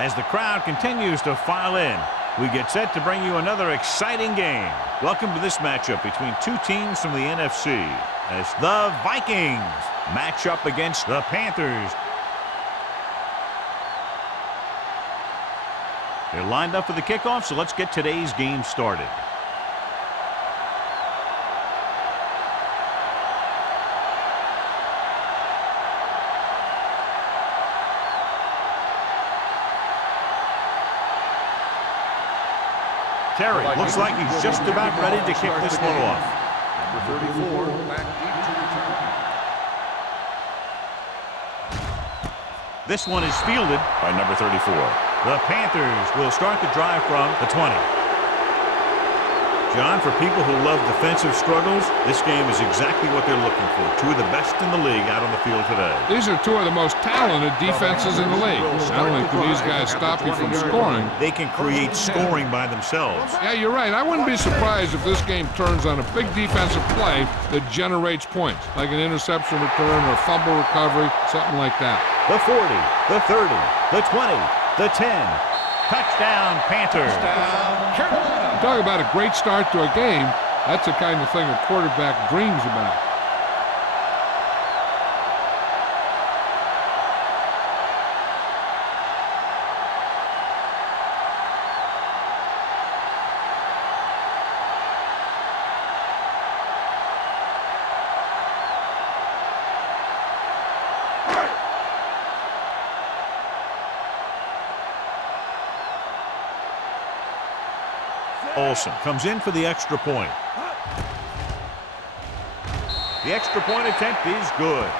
As the crowd continues to file in, we get set to bring you another exciting game. Welcome to this matchup between two teams from the NFC as the Vikings match up against the Panthers. They're lined up for the kickoff, so let's get today's game started. Terry looks like he's just about ready to kick this one off. Number 34, back deep to return. This one is fielded by number 34. The Panthers will start the drive from the 20. John, for people who love defensive struggles, this game is exactly what they're looking for. Two of the best in the league out on the field today. These are two of the most talented defenses in the league. Not only can these guys stop you from scoring, they can create scoring by themselves. Yeah, you're right. I wouldn't be surprised if this game turns on a big defensive play that generates points, like an interception return or fumble recovery, something like that. The 40, the 30, the 20, the 10. Touchdown, Panthers. Talk about a great start to a game. That's the kind of thing a quarterback dreams about. Olsen comes in for the extra point. The extra point attempt is good.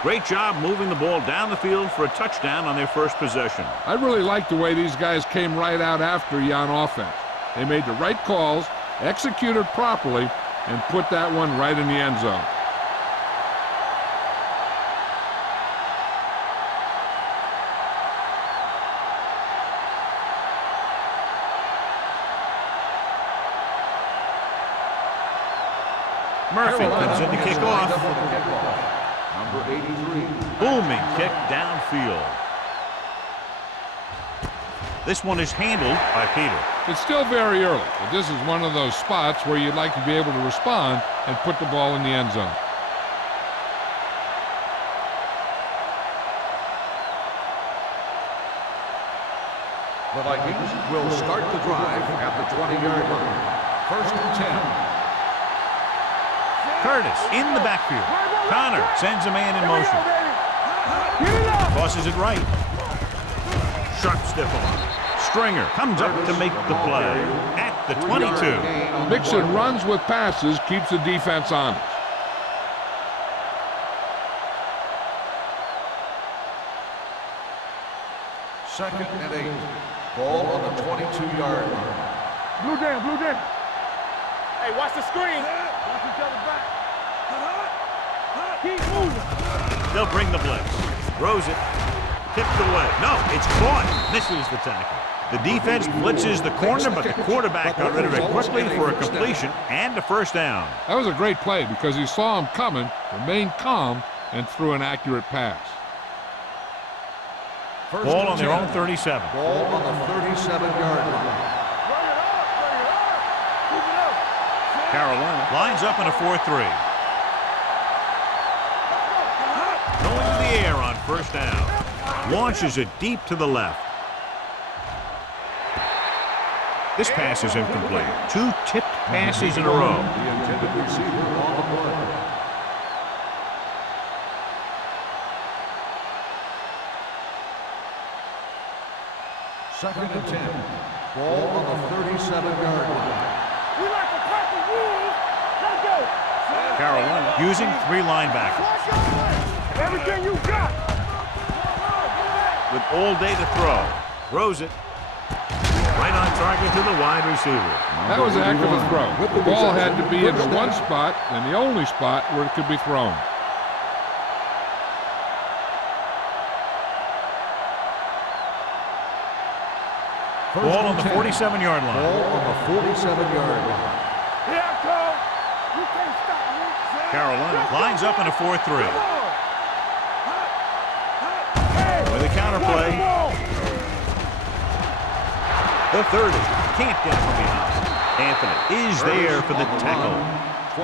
Great job moving the ball down the field for a touchdown on their first possession. I really like the way these guys came right out after you on offense. They made the right calls, executed properly, and put that one right in the end zone. Murphy comes in to kick off. Number 83. Booming kick downfield. This one is handled by Peter. It's still very early, but this is one of those spots where you'd like to be able to respond and put the ball in the end zone. The Vikings will start the drive at the 20-yard line. First and 10. Curtis in the backfield. Connor sends a man in motion. Tosses it right. Sharp stiff arm. Stringer comes up to make the play at the 22. Mixon runs with passes, keeps the defense honest. Second and 8. Ball on the 22-yard line. Blue down. Hey, watch the screen. Watch each other back. Keep moving. They'll bring the blitz. Throws it. Tipped away. No, it's caught. Misses the tackle. The defense blitzes the corner, but the quarterback got rid of it quickly for a completion and a first down. That was a great play because he saw him coming, remained calm, and threw an accurate pass. Ball on their own 37. Ball on the 37-yard line. Carolina lines up in a 4-3. Going to the air on first down. Launches it deep to the left. This pass is incomplete. Two tipped passes in a row. The intended receiver on the play. Second and 10. Ball on the 37-yard line. We like to crack the rules. Let's go. Carolina using three linebackers. Everything you got. With all day to throw. Throws it. Right on target to the wide receiver. That was a heck of a throw. The ball had to be in the one spot and the only spot where it could be thrown. Ball on the 47-yard line. Ball on the 47-yard line. Here I come. You can't stop me. Carolina lines up in a 4-3. With a counter play. The 30. Can't get from behind. Anthony is there for the tackle.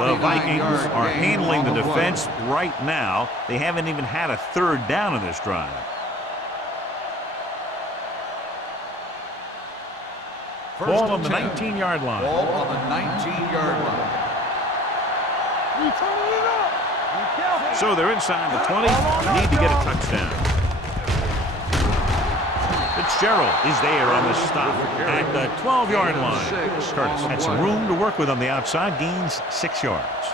The Vikings are handling the defense right now. They haven't even had a third down in this drive. Ball on the 19-yard line. Ball on the 19-yard line. So they're inside the 20. Need to get a touchdown. Fitzgerald is there on the stop at the 12-yard line. Curtis had some room to work with on the outside. Gains 6 yards.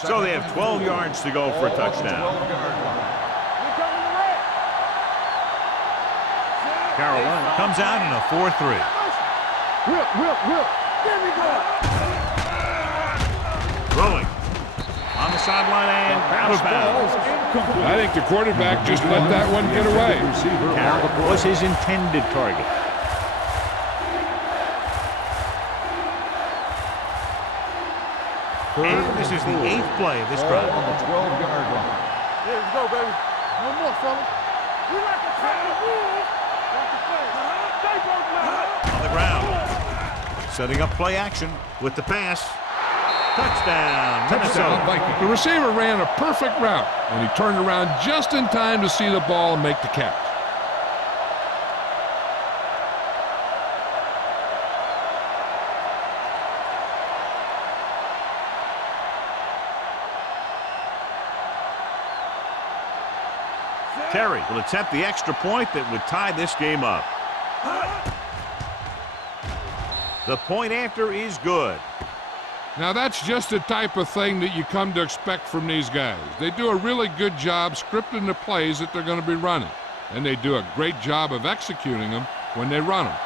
So they have 12 yards to go for a touchdown. Carolina comes out in a 4-3. Whip. There we go. Throwing. On the sideline and out of bounds. I think the quarterback just let that one get away. Carroll was his intended target. And this is the 8th play of this drive. On the 12-yard line. There we go, baby. One more, fellas. We like to try the rules. On the ground. Setting up play action with the pass. Touchdown, Minnesota. The receiver ran a perfect route, and he turned around just in time to see the ball and make the catch. Terry will attempt the extra point that would tie this game up. The point after is good. Now that's just the type of thing that you come to expect from these guys. They do a really good job scripting the plays that they're going to be running, and they do a great job of executing them when they run them.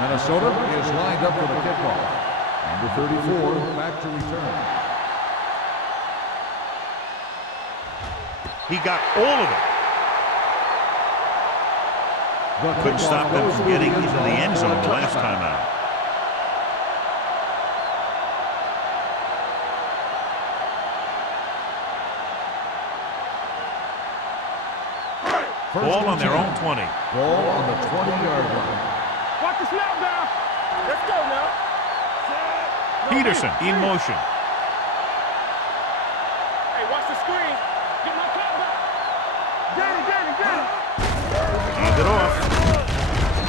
Minnesota is lined up for the kickoff. Number 34 back to return. He got all of it. Couldn't stop them from getting into the end zone the last time out. Ball on their own 20. Ball on the 20-yard line. Watch the snap now. Let's go now. Peterson in motion. Hey, watch the screen. Get my cut back. Get it. Hand it off.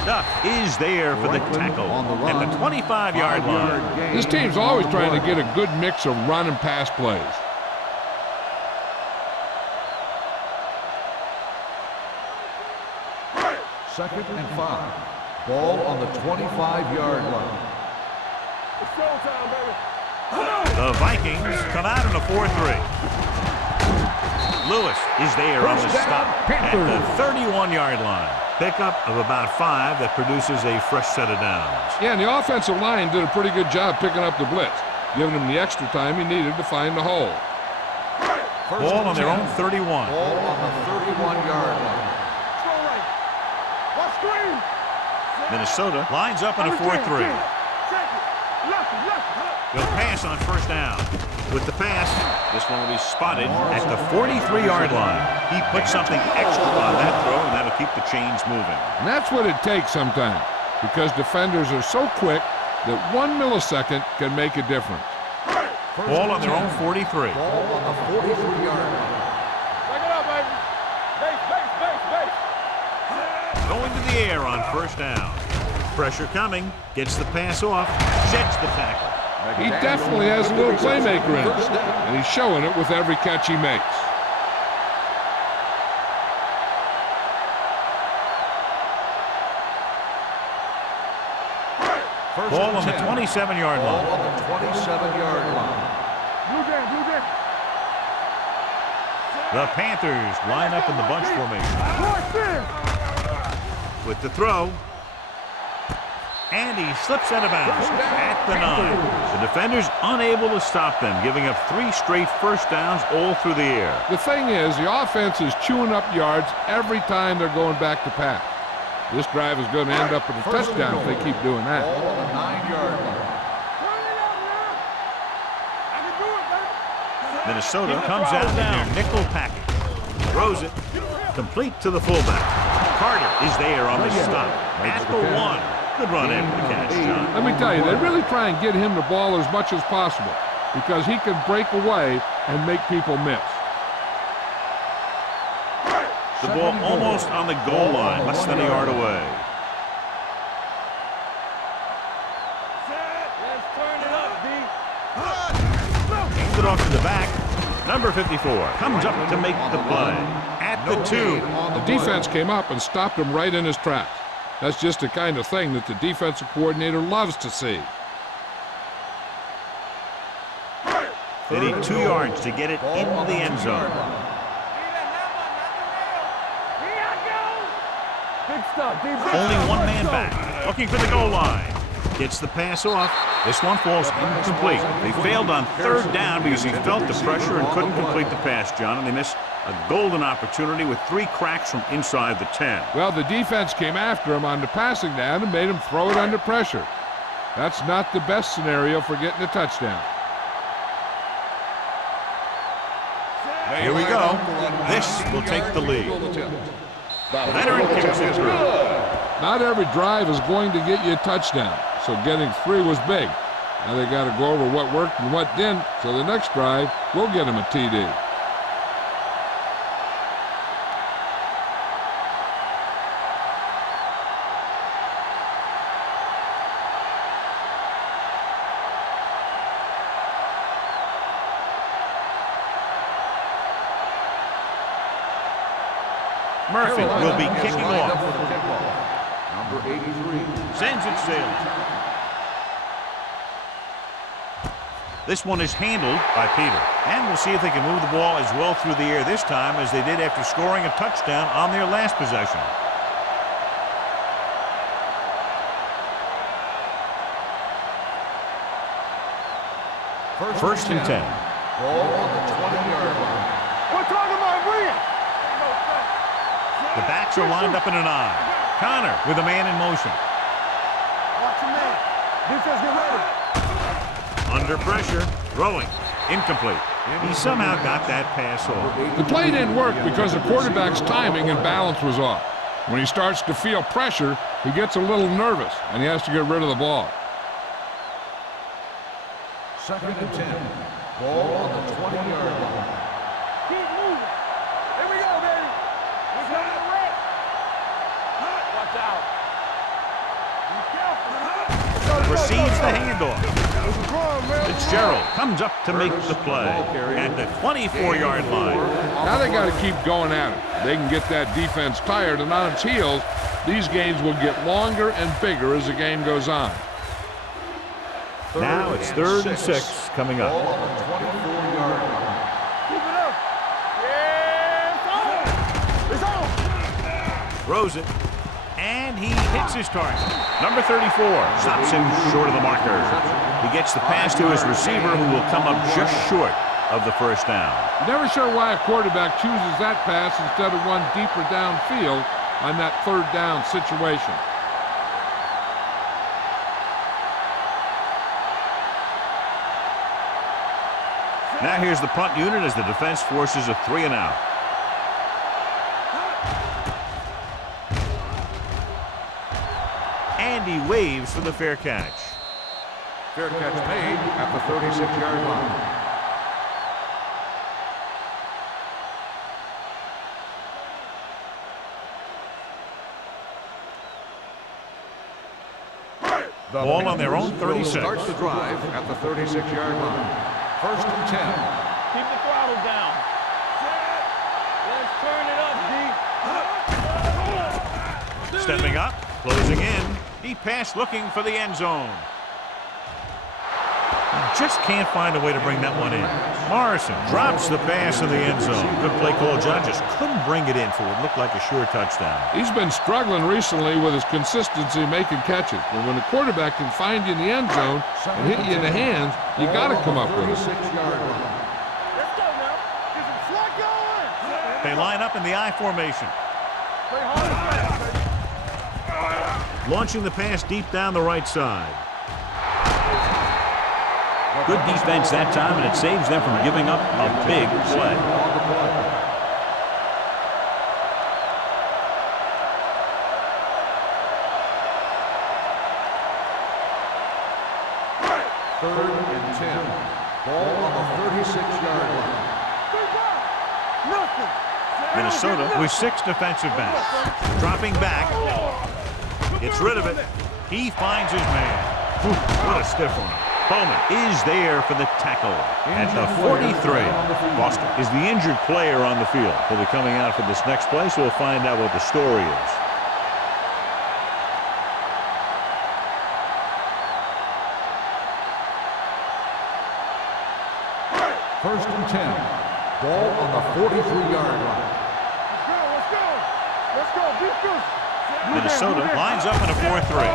Duff is there for the tackle at the 25-yard line. This team's always trying to get a good mix of run and pass plays. Second and 5. Ball on the 25-yard line. It's showtime, baby. The Vikings come out in a 4-3. Lewis is there on the stop at the 31-yard line. Pickup of about 5 that produces a fresh set of downs. Yeah, and the offensive line did a pretty good job picking up the blitz, giving him the extra time he needed to find the hole. Ball on their own 31. Ball on the 31-yard line. Minnesota lines up in a 4-3. They'll pass on first down. With the pass, this one will be spotted at the 43-yard line. He puts something extra on that throw, and that'll keep the chains moving. And that's what it takes sometimes, because defenders are so quick that 1 millisecond can make a difference. Ball on their own 43. Ball on the 43-yard line. Back it up, baby. Base. Going to the air on first down. Pressure coming. Gets the pass off. Sets the tackle. He definitely has a little playmaker in him, and he's showing it with every catch he makes. Ball on the 27-yard line. Ball on the 27-yard line. Blue game. The Panthers line up in the bunch formation. Right there. With the throw. And he slips out of bounds at the 9. The defenders unable to stop them, giving up 3 straight first downs all through the air. The thing is, the offense is chewing up yards every time they're going back to pass. This drive is going to end up with a touchdown if they keep doing that. Ball on the 9-yard line. Minnesota comes out in their nickel package. Throws it. Complete to the fullback. Carter is there on the stop. At the 1. Good run after the catch, John. Let me tell you, they really try and get him the ball as much as possible because he can break away and make people miss. The ball almost on the goal line, less than a yard away. Let's turn it up, D. Hands it off to the back. Number 54 comes up to make the play. At the 2. The defense came up and stopped him right in his tracks. That's just the kind of thing that the defensive coordinator loves to see. They need 2 yards to get it in the end zone. Big stuff, D. Only 1 man back, looking for the goal line. Gets the pass off. This one falls incomplete. They failed on 3rd down because he felt the pressure and couldn't complete the pass, John, and they missed a golden opportunity with 3 cracks from inside the 10. Well, the defense came after him on the passing down and made him throw it under pressure. That's not the best scenario for getting a touchdown. Here we go. This will take the lead. Veteran kicks it through. Not every drive is going to get you a touchdown, so getting 3 was big. Now they got to go over what worked and what didn't, so the next drive will get him a TD. Murphy will be kicking off. Number 83. Sends it sailing. This one is handled by Peter. And we'll see if they can move the ball as well through the air this time as they did after scoring a touchdown on their last possession. First and 10. Ball on the 20-yard line. We're talking about Williams. The backs are lined up in an I. Connor with a man in motion. Watch your man. Defense, get ready. Under pressure. Throwing. Incomplete. He somehow got that pass off. The play didn't work because the quarterback's timing and balance was off. When he starts to feel pressure, he gets a little nervous, and he has to get rid of the ball. 2nd and 10. Ball on the 20-yard line. Keep moving. Here we go, baby. We're coming to wreck. Watch out. Be careful. Receives the handoff. Fitzgerald comes up to make the play at the 24-yard line. Now they got to keep going at it. They can get that defense tired and on its heels. These games will get longer and bigger as the game goes on. Now it's 3rd and 6 coming up. Ball on the 24-yard line. Keep it up. Yeah, it's on. Throws it. And he hits his target. Number 34 stops him short of the marker. He gets the pass to his receiver, who will come up just short of the first down. Never sure why a quarterback chooses that pass instead of one deeper downfield on that 3rd down situation. Now here's the punt unit as the defense forces a 3 and out. And he waves for the fair catch. Fair catch made at the 36-yard line. The Ball on their own Patriots 36. will start the drive at the 36-yard line. 1st and 10. Keep the throttle down. Let's turn it up, D. Stepping up, closing in. Deep pass looking for the end zone. Just can't find a way to bring that one in. Morrison drops the pass in the end zone. Good play call. John just couldn't bring it in for what looked like a sure touchdown. He's been struggling recently with his consistency making catches. But when the quarterback can find you in the end zone and hit you in the hands, you got to come up with it. Let's go now. Get some slot going. They line up in the I formation. Play hard and fast, baby. Launching the pass deep down the right side. Good defense that time, and it saves them from giving up a big play. Third and 10. Ball on the 36-yard line. Nothing. Minnesota with 6 defensive backs. Dropping back. Gets rid of it. He finds his man. What a stiff one. Bowman is there for the tackle at the 43. Boston is the injured player on the field. He'll be coming out for this next play, so we'll find out what the story is. First and 10. Ball on the 43-yard line. Let's go. Let's go. Beat this. Minnesota lines up in a 4-3.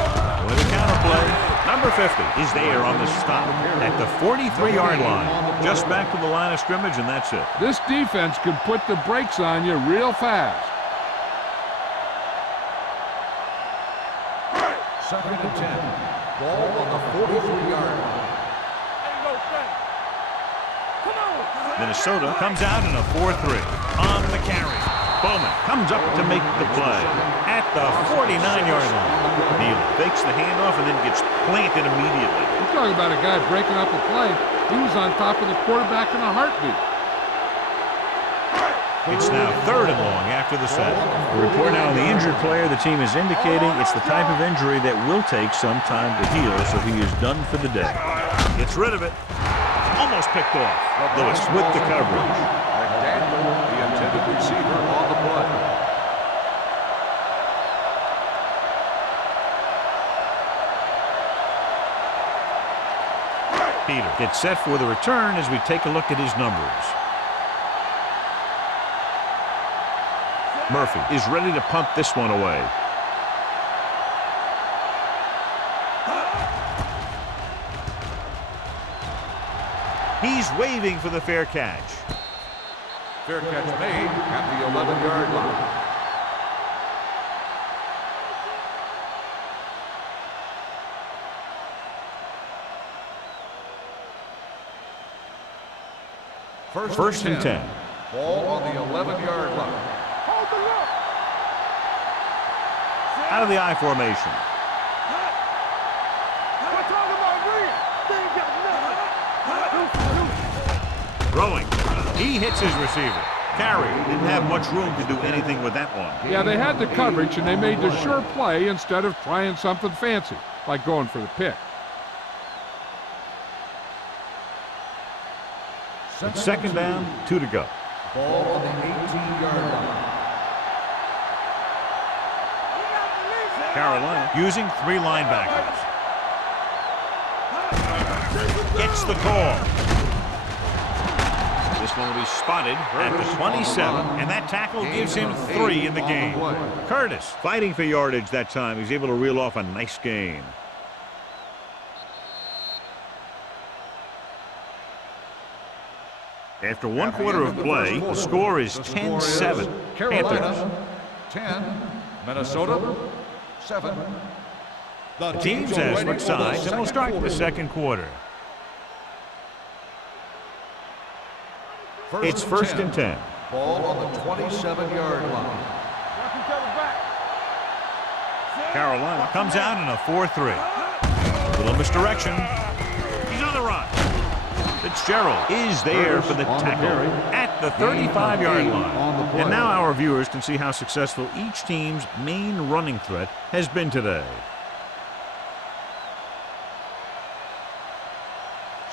With a counter play, number 50 is there on the stop at the 43-yard line. Just back to the line of scrimmage, and that's it. This defense can put the brakes on you real fast. Second and 10. Ball on the 43-yard line. Ain't no thing. Come on. Minnesota comes out in a 4-3 on the carry. Bowman comes up to make the play at the 49-yard line. Neal fakes the handoff and then gets planted immediately. You're talking about a guy breaking up a play. He was on top of the quarterback in a heartbeat. It's now 3rd and long after the set. The report now on the injured player. The team is indicating it's the type of injury that will take some time to heal, so he is done for the day. Gets rid of it. Almost picked off. Lewis with the coverage. McDaniel, the intended receiver, on the play. Peter gets set for the return as we take a look at his numbers. Murphy is ready to punt this one away. He's waving for the fair catch. Fair catch made at the 11-yard line. First and 10. Ball on the 11-yard line. Hold the look. Out of the I formation. We're talking about real. They ain't got nothing. Throwing. He hits his receiver. Carey didn't have much room to do anything with that one. Yeah, they had the coverage, and they made the sure play instead of trying something fancy, like going for the pick. It's 2nd down, 2 to go. Ball on the 18-yard line. Carolina using 3 linebackers. Gets the call. This one will be spotted at the 27, and that tackle gives him 3 in the game. Curtis fighting for yardage that time. He's able to reel off a nice gain. After 1 quarter of play, the score is 10-7. Carolina 10, Minnesota 7. The teams have switched sides, and we'll start the 2nd quarter. It's 1st and 10. Ball on the 27-yard line. Watch each other back. Carolina comes out in a 4-3. Little misdirection. He's on the run. Fitzgerald is there for the tackle at the 35-yard line. And now our viewers can see how successful each team's main running threat has been today.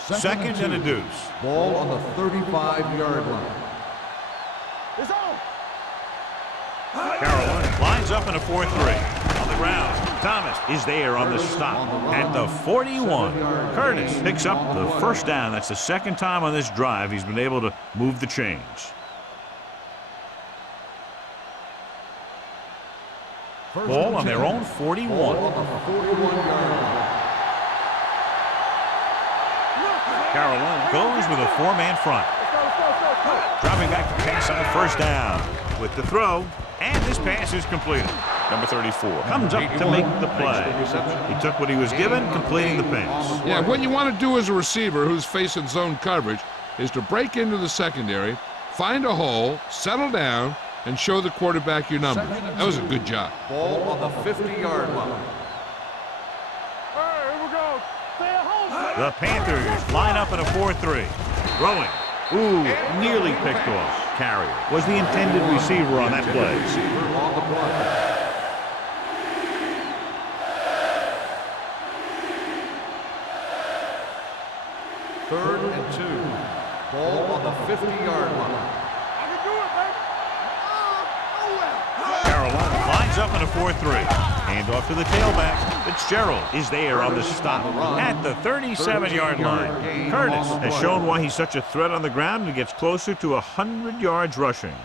2nd and a deuce. Ball on the 35-yard line. It's on. Carolina lines up in a 4-3. On the ground. Thomas is there on the stop at the 41. Curtis picks up the first down. That's the second time on this drive he's been able to move the chains. Ball on their own 41. Carolina goes with a four-man front. Dropping back to pass on first down with the throw, and this pass is completed. Number 34 comes up to make the play. He took what he was given, completing the pass. Yeah, what you want to do as a receiver who's facing zone coverage is to break into the secondary, find a hole, settle down, and show the quarterback your number. That was a good job. Ball on the 50-yard line. All right, here we go. Stay at home. The Panthers line up in a 4-3. Throwing. Ooh, nearly picked off. Carrier was the intended receiver on that play. Receiver on the play. Third and 2. Ball on the 50-yard line. I can do it, baby. Carolina lines up in a 4-3. Hand off to the tailback. Fitzgerald is there on the stop at the 37-yard line. Curtis has shown why he's such a threat on the ground and gets closer to 100 yards rushing.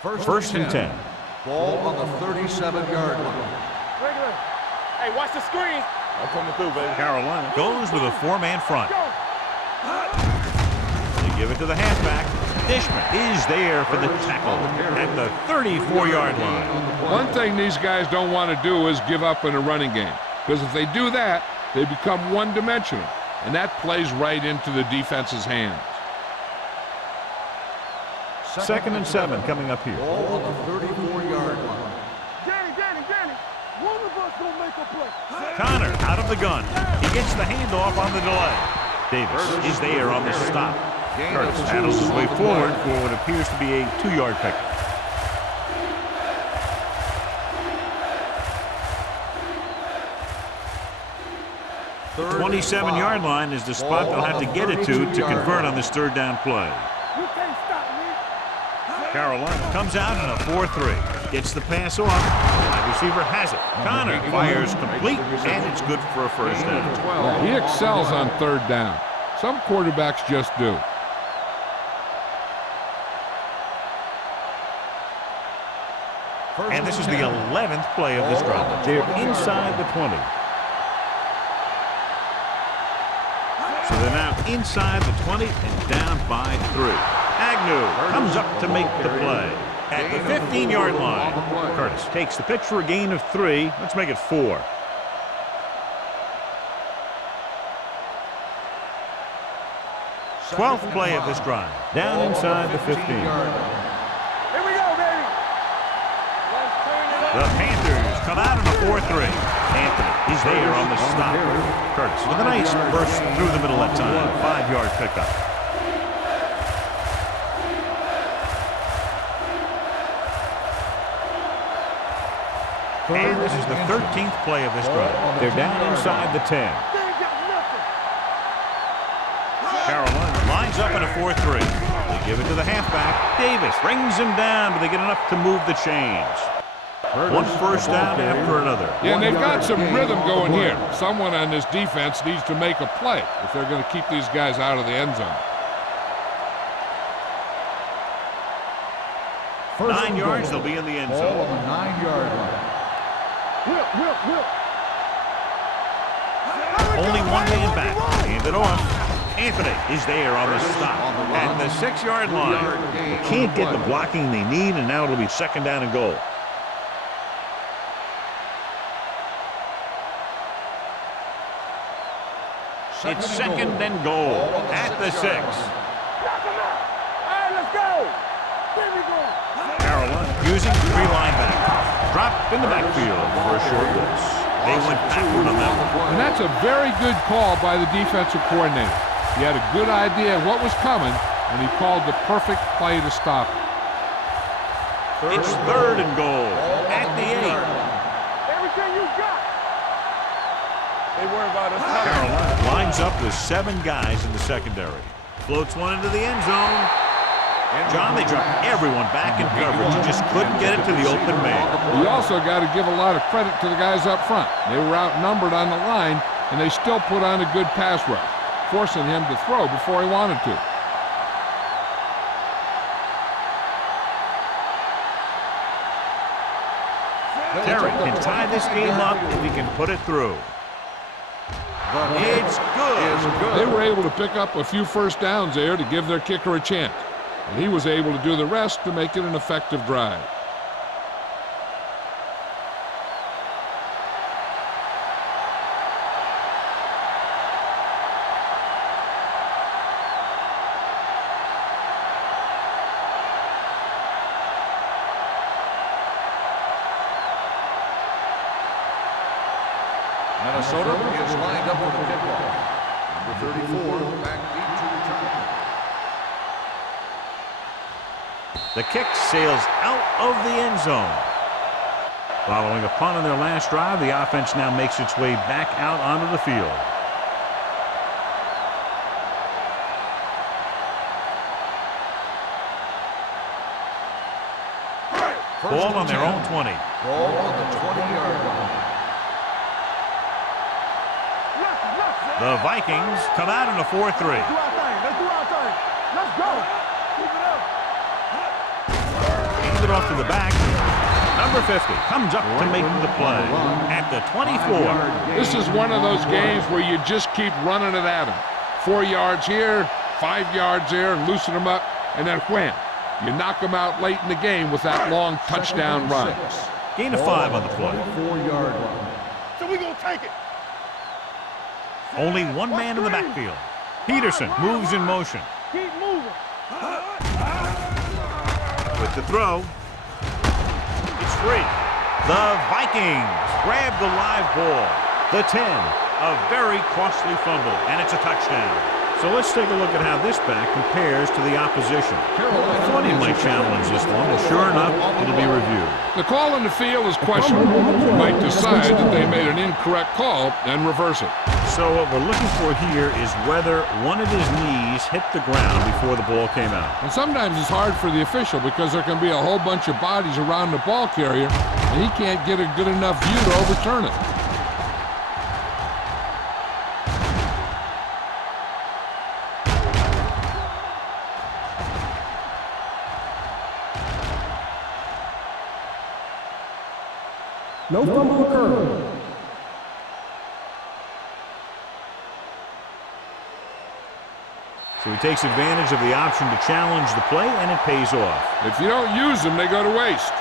First and 10. Ball on the 37-yard line. Regular. Hey, watch the screen. I'm coming through, baby. Carolina goes with a four-man front. They give it to the halfback. Dishman is there for the tackle at the 34-yard line. One thing these guys don't want to do is give up in a running game, because if they do that, they become one-dimensional, and that plays right into the defense's hands. Second and 7 coming up here. Ball on the 34-yard line. Danny. One of us gonna make a play. Connor out of the gun. He gets the handoff on the delay. Davis is there on the stop. Curtis paddles his way forward for what appears to be a 2-yard pickup. The 27-yard line is the spot they'll have to get it to convert on this third down play. You can't stop me. Carolina comes out in a 4-3. Gets the pass off. Wide receiver has it. Connor fires complete, and it's good for a first down. He excels on third down. Some quarterbacks just do. And this is the 11th play of this drive. They're inside the 20. So they're now inside the 20 and down by 3. Agnew comes up to make the play at the 15-yard line. Curtis takes the pitch for a gain of 3. Let's make it 4. Twelfth play of this drive. Down inside the 15. Here we go, baby. Let's turn it The up. Panthers come out in a 4-3. Anthony is there on the stop. Curtis with a nice burst through the middle that time. 5-yard pickup. And this is the 13th play of this drive. They're down inside the 10. They ain't got nothing. Carolina lines up in a 4-3. They give it to the halfback. Davis brings him down, but they get enough to move the chains. One first down after another. Yeah, and they've got some rhythm going here. Someone on this defense needs to make a play if they're going to keep these guys out of the end zone. 9 yards, they'll be in the end Ball zone. on the 9-yard line. Will. Only one man back. Hand it off. Anthony is there on the stop at the 6-yard line. They can't get the blocking they need, and now it'll be second down and goal. It's second and goal at the 6. Knock him out. All right, let's go. There we go. Carolina using 3 linebackers. Drop in the backfield for a short loss. They went backward on that one. And that's a very good call by the defensive coordinator. He had a good idea of what was coming, and he called the perfect play to stop it. It's third and goal at the 8. Everything you got. They worry about us. Carolina lines up with 7 guys in the secondary. Floats one into the end zone. John, they dropped everyone back in coverage. You just couldn't get it to the open man. You also got to give a lot of credit to the guys up front. They were outnumbered on the line, and they still put on a good pass rush, forcing him to throw before he wanted to. Terry can tie this game up if he can put it through. It's good. They were able to pick up a few first downs there to give their kicker a chance. And he was able to do the rest to make it an effective drive. Minnesota is lined up for the kickoff. Number 34, back deep to return. The kick sails out of the end zone. Following a punt on their last drive, the offense now makes its way back out onto the field. Ball on their own 20. Ball on the 20-yard line. The Vikings come out in a 4-3. Let's do our thing. Let's go. Keep it up. Hand it off to the back. Number 50 comes up to make the play at the 24. This is one of those games where you just keep running it at them. 4 yards here, 5 yards there, and loosen them up, and then wham. You knock them out late in the game with that long touchdown run. Gain of 5 on the play. 4-yard line. So we gonna take it. Only one man in the backfield. Peterson moves in motion. Keep moving. With the throw. It's free. The Vikings grab the live ball. The 10. A very costly fumble, and it's a touchdown. So let's take a look at how this back compares to the opposition. I thought he might challenge this one. Well, sure enough, it'll be reviewed. The call on the field is questionable. You might decide that they made an incorrect call and reverse it. So what we're looking for here is whether one of his knees hit the ground before the ball came out. And sometimes it's hard for the official because there can be a whole bunch of bodies around the ball carrier, and he can't get a good enough view to overturn it. No fumble occurred. So he takes advantage of the option to challenge the play, and it pays off. If you don't use them, they go to waste.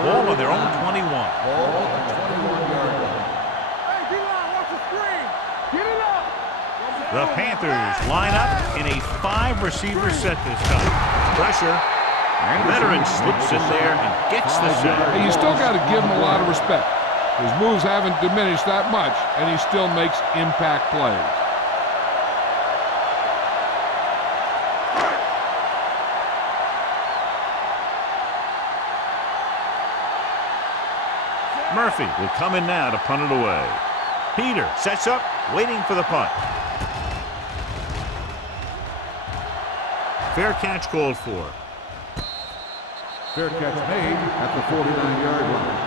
Ball on their own 21. Ball on the 21-yard line. Hey, D-line, watch the screen. Get it up. The Panthers line up in a 5-receiver set this time. Pressure. Veteran slips in there and gets the set. Hey, you still got to give him a lot of respect. His moves haven't diminished that much, and he still makes impact plays. Murphy will come in now to punt it away. Peter sets up, waiting for the punt. Fair catch called for. Fair catch made at the 49-yard line.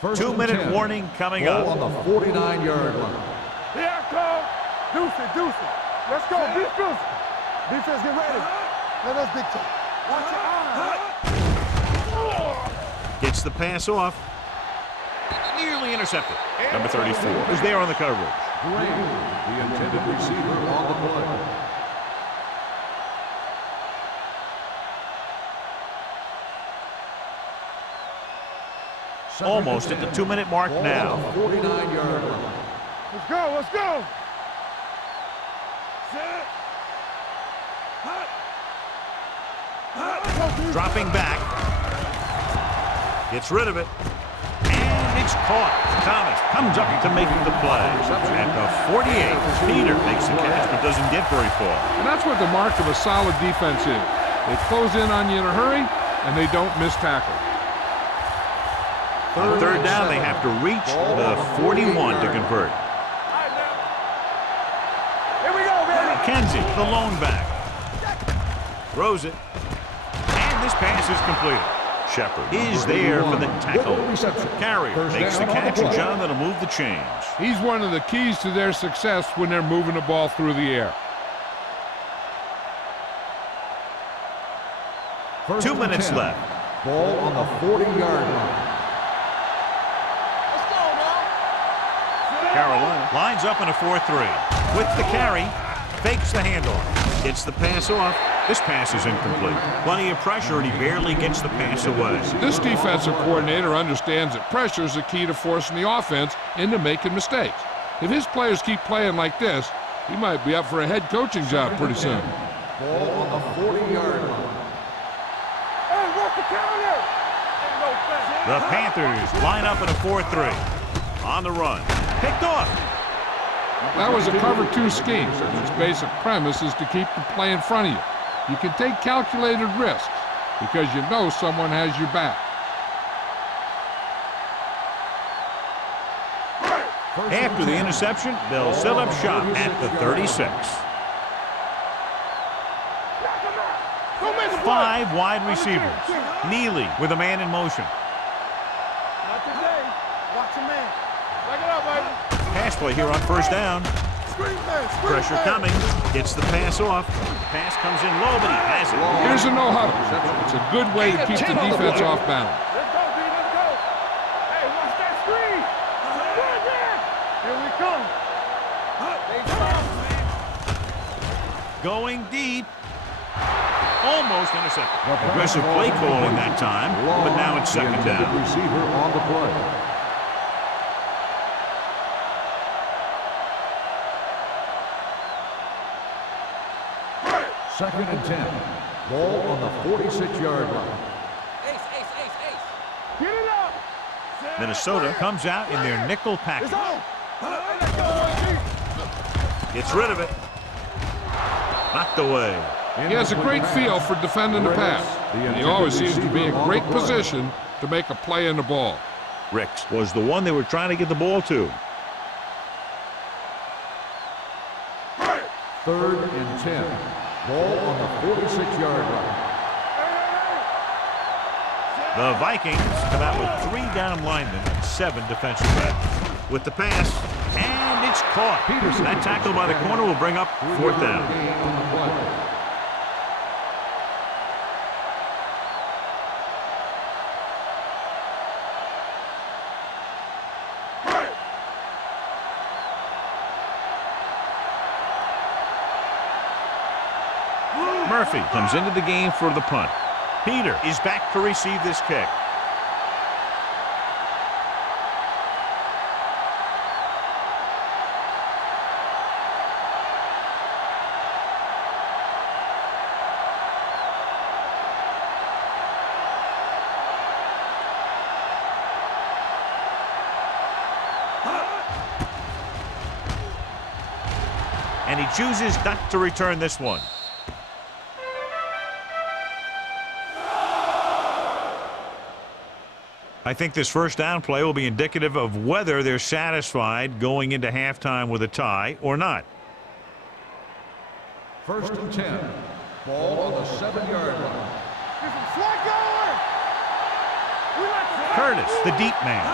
First 2-minute warning coming Ball up. on the 49-yard line. Here I come. Deuce it. Let's go. Defense. Defense, get ready. Let us dictate. Watch your eyes. Gets the pass off. Nearly intercepted. Number 34 is there on the coverage. Gray, the intended receiver on the play. Almost at the 2-minute mark now. 49-yard line. Let's go. Dropping back. Gets rid of it. And it's caught. Thomas comes up to make the play. At the 48, Peter makes the catch but doesn't get very far. And that's what the mark of a solid defense is. They close in on you in a hurry, and they don't miss tackle. On third down, they have to reach the 41 to convert. Here we go, baby. Kenzie, the lone back. Throws it. And this pass is completed. Shepard is there for the tackle. Carrier makes the catch, and John, that'll move the chains. He's one of the keys to their success when they're moving the ball through the air. 2 minutes left. Ball on the 40-yard line. Let's go, now. Carolina lines up in a 4-3. With the carry, fakes the handoff. Gets the pass off. This pass is incomplete. Plenty of pressure, and he barely gets the pass away. This defensive coordinator understands that pressure is the key to forcing the offense into making mistakes. If his players keep playing like this, he might be up for a head coaching job pretty soon. Ball on the 40-yard line. Hey, what's the counter? The Panthers line up in a 4-3. On the run. Picked off. That was a cover 2 scheme. Its basic premise is to keep the play in front of you. You can take calculated risks because you know someone has your back. After the interception, they'll set up shop at the 36. 5 wide receivers. Neely with a man in motion. Not today. Watch your man. Back it up, baby. Pass play here on first down. Screen man, screen Pressure man. coming. Gets the pass off. Pass comes in low, but he has it. Here's a no-huddle. It's a good way to keep the defense off balance. Let's go, D. Let's go. Hey, watch that screen. Good there. Here we come. Going deep. Almost intercepted. Aggressive play calling that time, but now it's second down. Receiver on the play. Second and 10. Ball on the 46-yard line. Get it up. Minnesota comes out in their nickel It's package. on. Let's go, Gets rid of it. Knocked away. He has a great feel for defending the pass, and he always seems to be in great position to make a play in the ball. Ricks was the one they were trying to get the ball to. Third and 10. Ball on the 46-yard line. The Vikings come out with 3 down linemen and 7 defensive backs. With the pass, and it's caught. That tackle by the corner will bring up 4th down. Murphy comes into the game for the punt. Peter is back to receive this kick. And he chooses not to return this one. I think this first down play will be indicative of whether they're satisfied going into halftime with a tie or not. First and 10. Ball on the 7-yard line. Get some slack going. We like to Curtis, the deep man.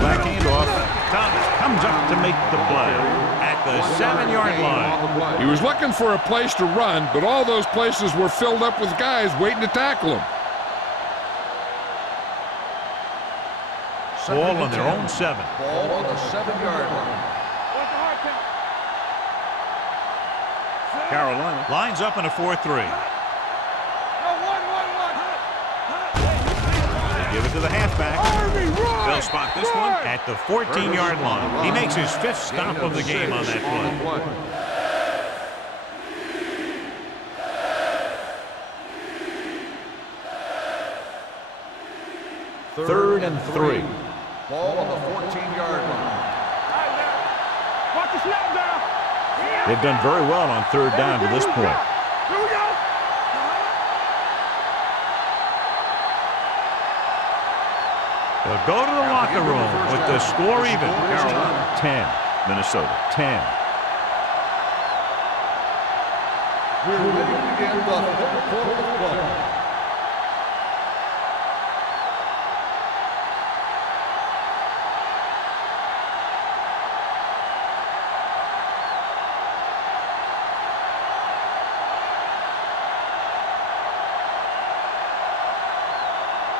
Back handoff. Thomas comes up to make the play at the 7-yard line. He was looking for a place to run, but all those places were filled up with guys waiting to tackle him. Ball on their own 7. Ball on the 7-yard line. Watch the hard count. Carolina lines up in a 4-3. No, one. They give it to the halfback. They'll spot this one at the 14-yard line. He makes his 5th stop of the game on that play. Third and 3. Ball on the 14-yard line. Watch the snap down. They've done very well on third down to this point. Here we go. They'll go to the locker room with the score even. Carolina 10, Minnesota 10. We're ready to begin the third quarter of play.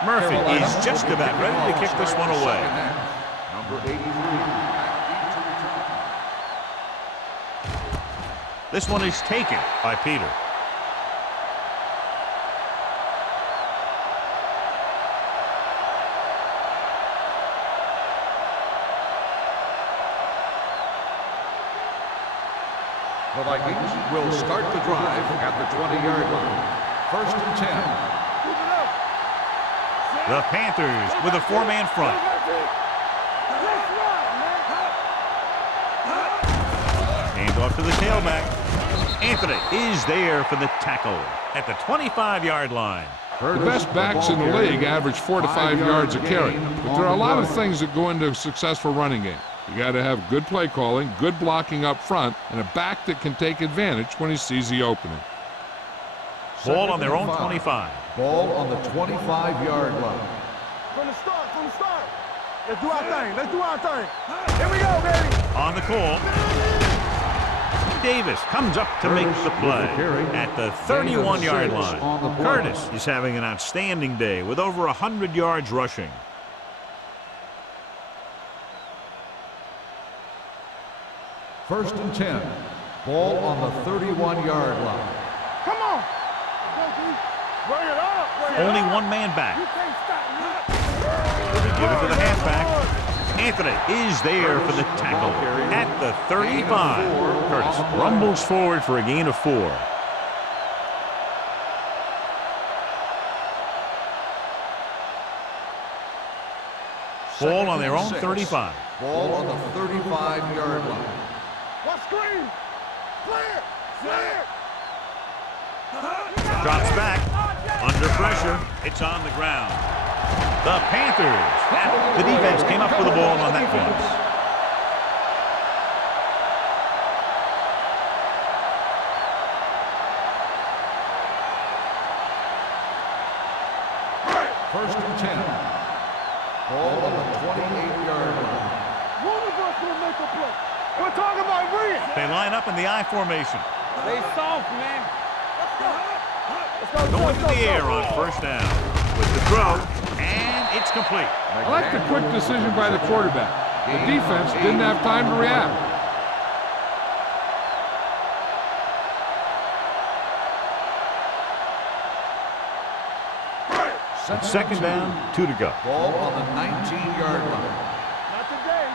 Murphy is just about ready to kick this one away. Number 83. This one is taken by Peter. The Vikings will start the drive at the 20-yard line. First and 10. The Panthers with a four-man front. Hand off to the tailback. Anthony is there for the tackle at the 25-yard line. The best backs in the league average 4 to 5 yards a carry. But there are a lot of things that go into a successful running game. You got to have good play calling, good blocking up front, and a back that can take advantage when he sees the opening. Ball on their own 25. Ball on the 25-yard line. From the start. Let's do our thing. Here we go, baby. On the call. Davis comes up to make the play at the 31-yard line. Curtis is having an outstanding day with over 100 yards rushing. First and 10. Ball on the 31-yard line. Come on. Bring it up. Only one man back. You can't stop me. They give it to the halfback. Anthony is there for the tackle at the 35. Curtis rumbles forward for a gain of 4. Ball on their own 35. Ball on the 35-yard line. What screen? Clear. Drops back. Under pressure. It's on the ground. The Panthers. The defense came up with the ball on that one. First and 10. Ball on the 28-yard line. One of us will make a play. We're talking about bringing. They line up in the I formation. They soft, man. Going to the air on first down with the throw, and it's complete. I like the quick decision by the quarterback. The defense didn't have time to react. It's second down, 2 to go. Ball on the 19-yard line. Not today.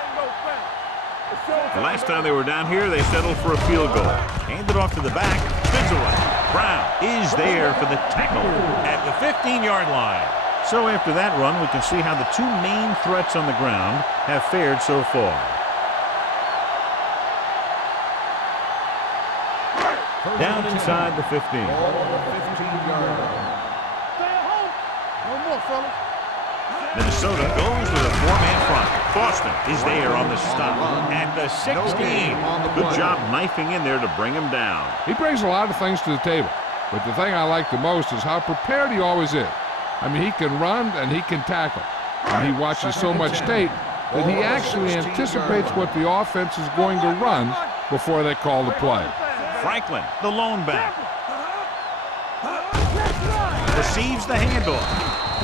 Ain't no fan. The last time they were down here, they settled for a field goal. Handed off to the back, spins away. Brown is there for the tackle at the 15-yard line. So after that run, we can see how the two main threats on the ground have fared so far. Down inside the 15. Ball on the 15-yard line. Stay at home. No more, fellas. Minnesota goes with a four-man front. Boston is there on the stop at the 16. Good job knifing in there to bring him down. He brings a lot of things to the table, but the thing I like the most is how prepared he always is. I mean, he can run and he can tackle. And he watches so much tape that he actually anticipates what the offense is going to run before they call the play. Franklin, the lone back, receives the handoff.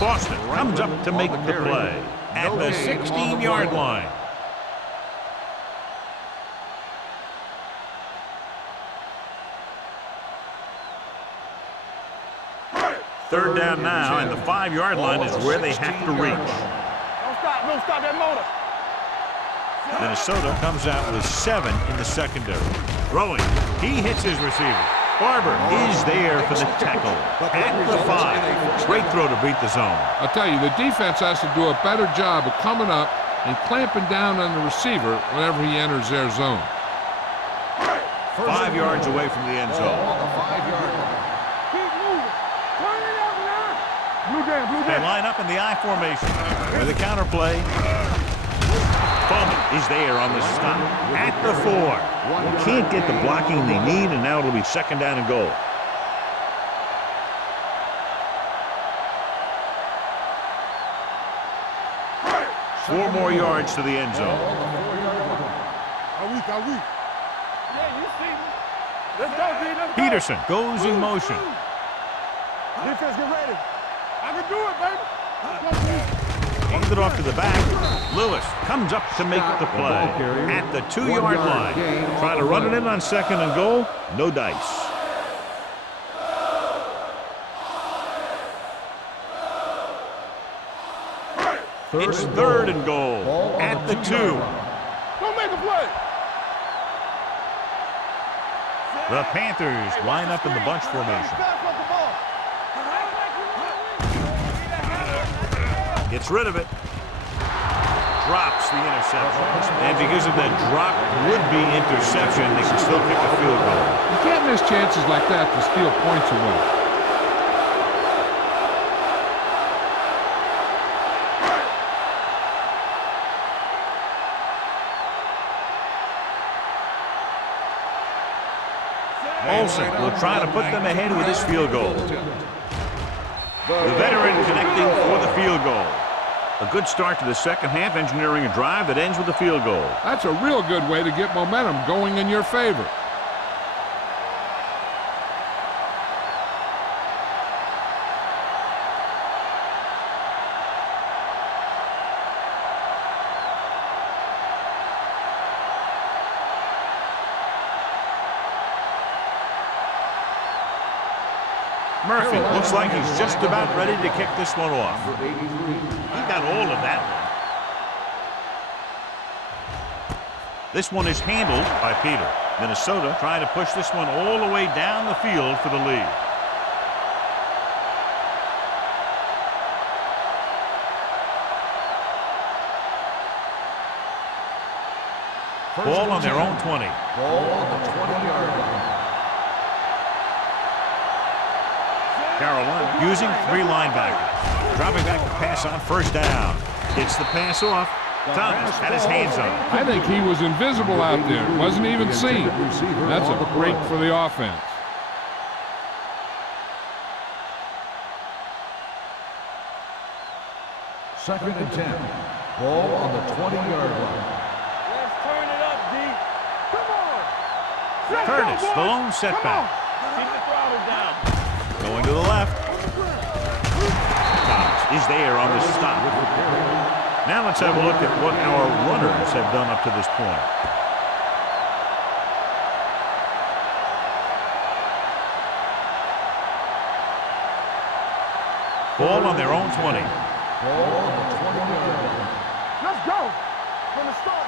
Boston comes up to make the play at the 16-yard line. Third down now, and the 5-yard line is where they have to reach. Don't stop that motor. Minnesota comes out with 7 in the secondary. Throwing, he hits his receiver. Barber is there for the tackle at the 5. Great throw to beat the zone. I'll tell you, the defense has to do a better job of coming up and clamping down on the receiver whenever he enters their zone. 5 yards away from the end zone. On the 5-yard line. Keep moving. Turn it up now. They line up in the I formation. With the counter play. Bowman is there on the stop. At the 4. Can't get the blocking they need, and now it'll be second down and goal. Four more yards to the end zone. Are we? Yeah, you see me. Let's go, D. Let's go. Peterson goes in motion. Defense, get ready. I can do it, baby. Hands it off to the back. Lewis comes up to make the play at the 2-yard line. Trying to run it in on second and goal. No dice. It's third and goal at the 2. Don't make a play. The Panthers line up in the bunch formation. Gets rid of it. Drops the interception. And because of that drop would-be interception, they can still kick a field goal. You can't miss chances like that to steal points away. Olsen will try to put them ahead with his field goal. The veteran connecting for the field goal. A good start to the second half, engineering a drive that ends with a field goal. That's a real good way to get momentum going in your favor. Murphy looks like he's just about ready to kick this one off. He got all of that one. This one is handled by Peter. Minnesota trying to push this one all the way down the field for the lead. Ball on their own 20. Ball on the 20-yard line. Carolina using 3 linebackers. Dropping back to pass on first down. Gets the pass off. Thomas had his hands on it. I think he was invisible out there. Wasn't even seen. That's a break for the offense. Second and 10. Ball on the 20-yard line. Let's turn it up, D. Come on. Let's Curtis, go, the boys. lone setback. Keep the throttle down. Going to the left. Thomas is there on the stop. Now let's have a look at what our runners have done up to this point. Ball on their own 20. Ball on the 20-yard line. Let's go. From the start.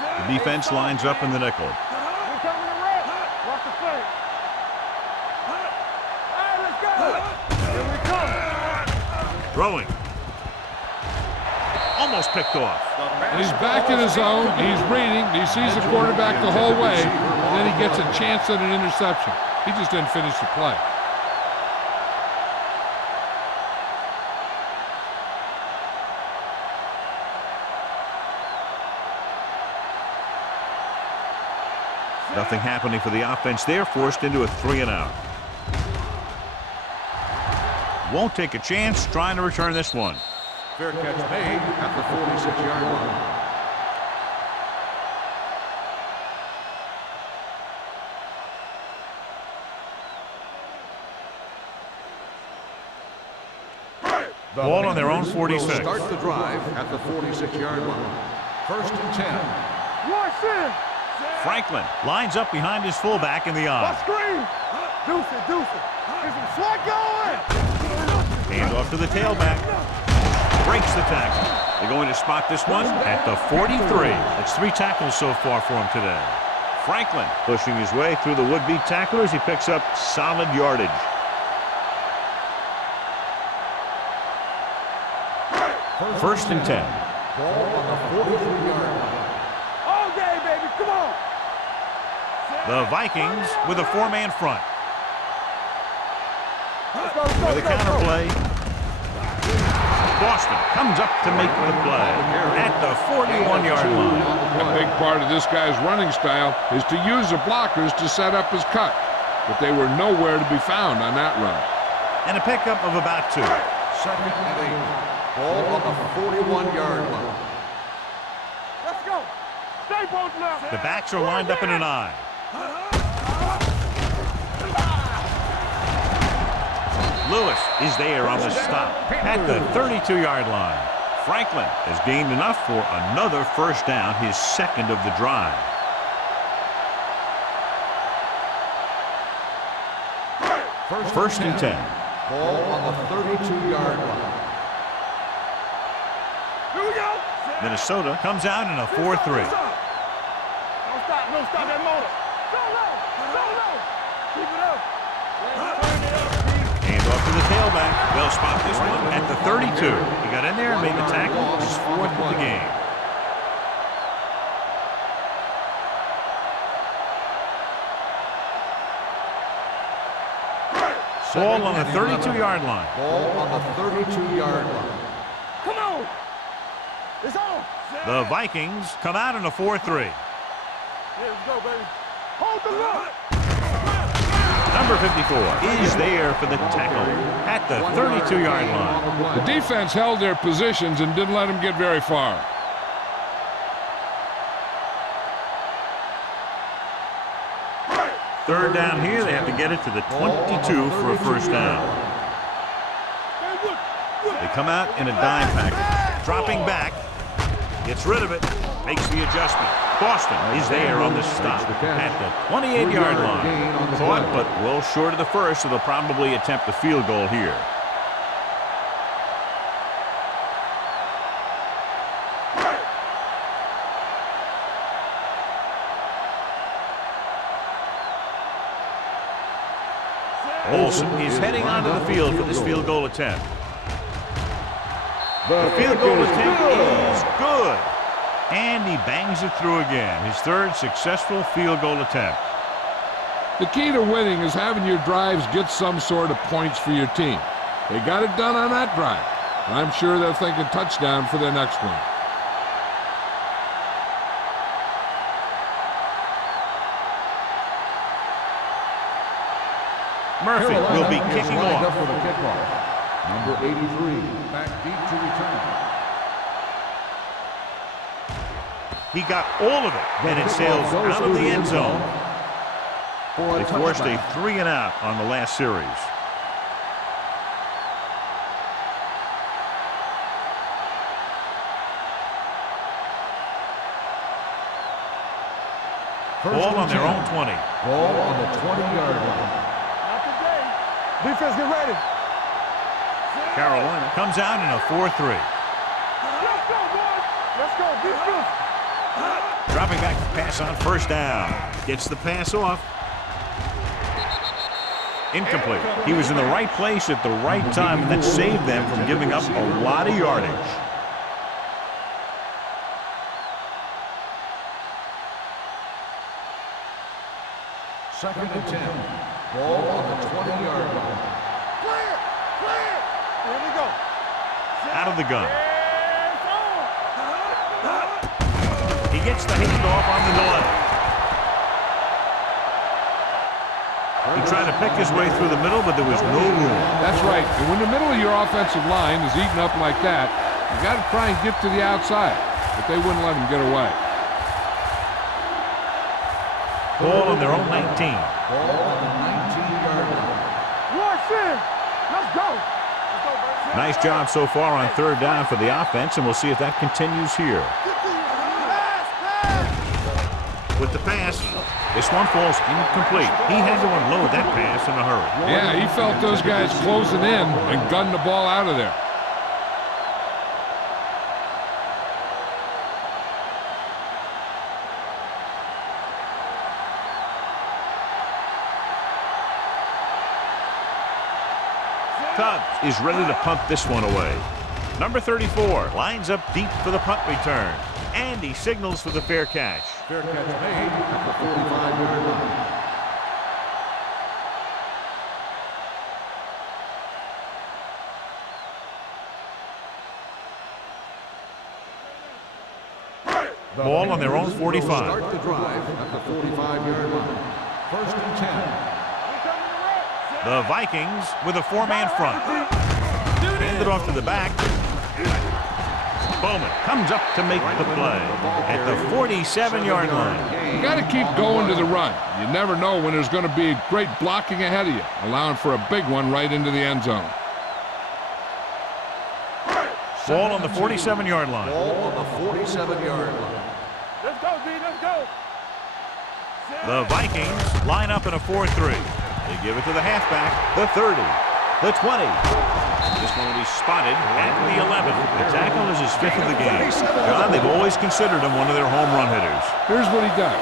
The defense lines up in the nickel. We're coming to red. Watch the flank. Hey, let's go. Here we come. Throwing. Almost picked off. And he's back in his zone. He's reading. He sees the quarterback the whole way. And then he gets a chance at an interception. He just didn't finish the play. Nothing happening for the offense there, forced into a 3-and-out. Won't take a chance, trying to return this one. Fair catch made at the 46-yard line. Ball on their own 46. Will start the drive at the 46-yard line. First and 10. Watch in. Franklin lines up behind his fullback in the Watch eye. screen. Deuce it. There's some slot going. Hands off to the tailback. Breaks the tackle. They're going to spot this one at the 43. That's 3 tackles so far for him today. Franklin pushing his way through the would-be tacklers. He picks up solid yardage. First and 10. Ball on the 43-yard line. All day, baby. Come on. The Vikings with a 4-man front. Let's go. With a counter play. Boston comes up to make the play at the 41-yard line. A big part of this guy's running style is to use the blockers to set up his cut, but they were nowhere to be found on that run. And a pickup of about 2. 2nd and 8. Ball on the 41-yard line. Let's go. Stay both left. The backs are lined up in an I. Lewis is there on the stop at the 32-yard line. Franklin has gained enough for another first down, his 2nd of the drive. First and 10. Ball on the 32-yard line. Here we go. Minnesota comes out in a 4-3. Don't stop. Don't stop that motor. Go low. Go low. Keep it up. Let's turn it up, D. Hand off to the tailback. They'll spot this one at the 32. He got in there and made the tackle. His 4th of the game. Ball on the 32-yard line. Ball on the 32-yard line. Come on. It's on. The Vikings come out in a 4-3. Here we go, baby. Hold the look. Number 54 is there for the tackle at the 32-yard line. The defense held their positions and didn't let them get very far. Third down here, they have to get it to the 22 for a first down. They come out in a dime package. Dropping back, gets rid of it, makes the adjustment. Boston is there on the stop at the 28-yard line. Caught, but well short of the first, so they'll probably attempt the field goal here. Olsen is heading onto the field for this field goal attempt. The field goal attempt is good. And he bangs it through again. His 3rd successful field goal attempt. The key to winning is having your drives get some sort of points for your team. They got it done on that drive. And I'm sure they're thinking touchdown for their next one. Murphy will be kicking off. For the kickoff. Number 83, back deep to return. He got all of it, and it sails out of the end zone. They forced a 3-and-out on the last series. Ball on their own 20. Ball on the 20-yard line. Not today. Defense, get ready. Carolina comes out in a 4-3. Let's go, boys. Let's go. Defense. Dropping back to pass on first down. Gets the pass off. Incomplete. He was in the right place at the right time, and that saved them from giving up a lot of yardage. Second and 10. Ball on the 20-yard line. Clear. Clear. Here we go. Out of the gun. He gets the handoff on the delay. He tried to pick his way through the middle, but there was no room. That's right. And when the middle of your offensive line is eaten up like that, you got to try and get to the outside. But they wouldn't let him get away. Ball on their own 19. Ball on the 19-yard line. Rush in. Let's go. Nice job so far on third down for the offense, and we'll see if that continues here. With the pass, this one falls incomplete. He had to unload that pass in a hurry. Yeah, he felt those guys closing in and gunned the ball out of there. Tubbs is ready to punt this one away. Number 34 lines up deep for the punt return. And he signals for the fair catch. Fair catch made at the 45-yard line. Ball on their own 45. Start the drive at the 45-yard line. First and 10. The Vikings with a four-man front. Hand it off to the back. Bowman comes up to make the play at the 47-yard line. You got to keep going to the run. You never know when there's going to be great blocking ahead of you, allowing for a big one right into the end zone. Ball on the 47-yard line. Ball on the 47-yard line. Let's go, D. Let's go. The Vikings line up in a 4-3. They give it to the halfback, the 30, the 20. This one will be spotted at the 11. The tackle is his fifth of the game. John, they've always considered him one of their home run hitters. Here's what he does.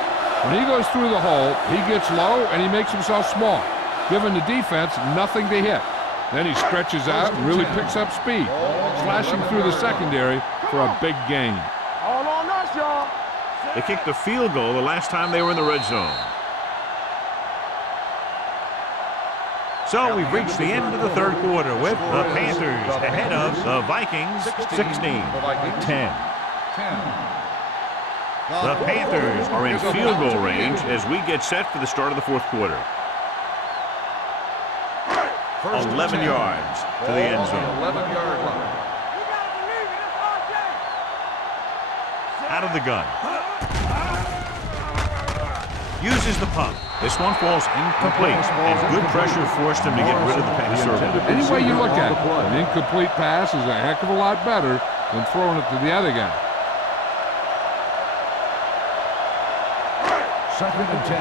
When he goes through the hole, he gets low and he makes himself small, giving the defense nothing to hit. Then he stretches out and really picks up speed, slashing through the secondary for a big gain. All on us, y'all. They kicked a field goal the last time they were in the red zone. So we've reached the end of the third quarter with the Panthers ahead of the Vikings 16-10. The Panthers are in field goal range as we get set for the start of the fourth quarter. 11 yards to the end zone. 11-yard line. You gotta believe it. It's RJ. Out of the gun. Uses the pump. This one falls incomplete, and good pressure forced him to get rid of the passer. Any way you look at it, an incomplete pass is a heck of a lot better than throwing it to the other guy. Second and 10.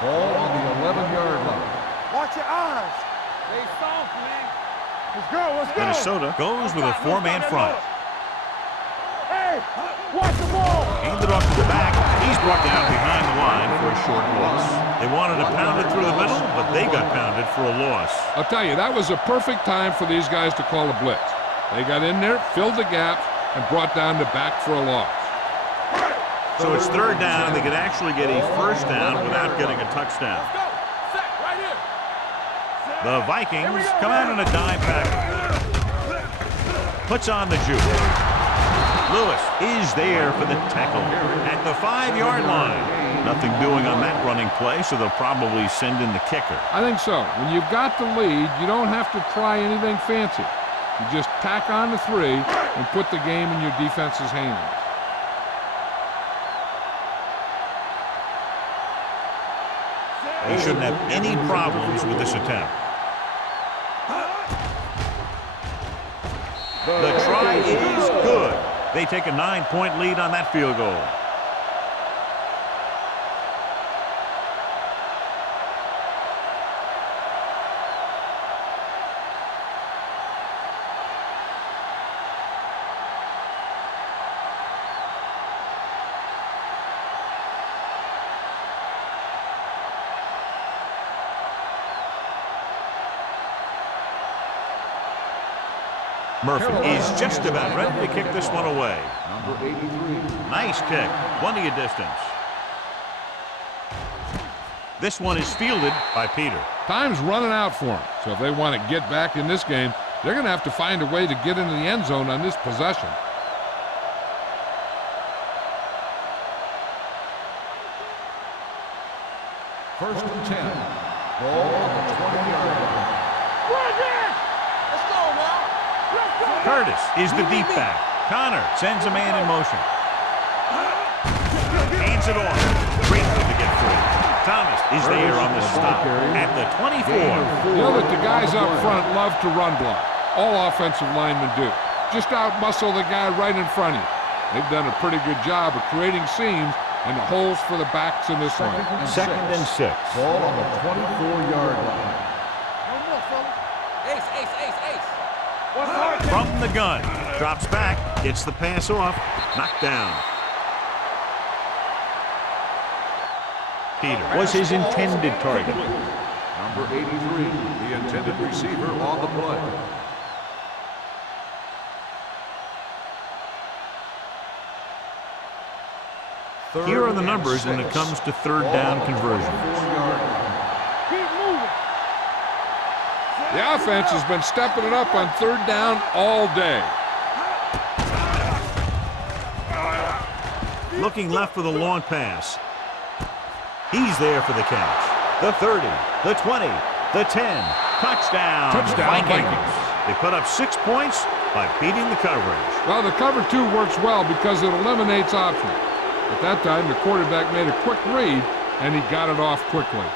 Ball on the 11-yard line. Watch your eyes. They soft, man. Let's go. Let's go. Minnesota goes with a four-man front. Hey, watch the ball. Handed off to the back. He's brought down behind the line for a short loss. They wanted to pound it through the middle, but they got pounded for a loss. I'll tell you, that was a perfect time for these guys to call a blitz. They got in there, filled the gap, and brought down the back for a loss. So it's third down, and they could actually get a first down without getting a touchdown. Let's go. Set right here. The Vikings come out in a dime package. Puts on the juke. Lewis is there for the tackle at the 5-yard line. Nothing doing on that running play, so they'll probably send in the kicker. I think so. When you've got the lead, you don't have to try anything fancy. You just tack on the 3 and put the game in your defense's hands. He shouldn't have any problems with this attempt. The try is good. They take a 9-point lead on that field goal. Murphy is just about ready to kick this one away. Number 83. Nice kick. Plenty of distance. This one is fielded by Peter. Time's running out for them. So if they want to get back in this game, they're going to have to find a way to get into the end zone on this possession. First and 10. Ball on the 20-yard line. Let's go, now. Let's go. Curtis is the deep back. Connor sends a man in motion. Hands it off. Briefly to get through. Thomas is there on the stop at the 24. You know that the guys up front love to run block. All offensive linemen do. Just out-muscle the guy right in front of you. They've done a pretty good job of creating seams and holes for the backs in this one. Second and 6. Ball on the 24-yard line. Ace, ace, ace, ace. What's hard? From the gun. Drops back. Gets the pass off. Knocked down. Peter was his intended target. Number 83, the intended receiver on the play. Here are the numbers when it comes to third down conversions. Keep moving. The offense has been stepping it up on third down all day. Looking left for the long pass. He's there for the catch. The 30, the 20, the 10. Touchdown, Vikings. They put up 6 points by beating the coverage. Well, the cover 2 works well because it eliminates options. At that time, the quarterback made a quick read, and he got it off quickly.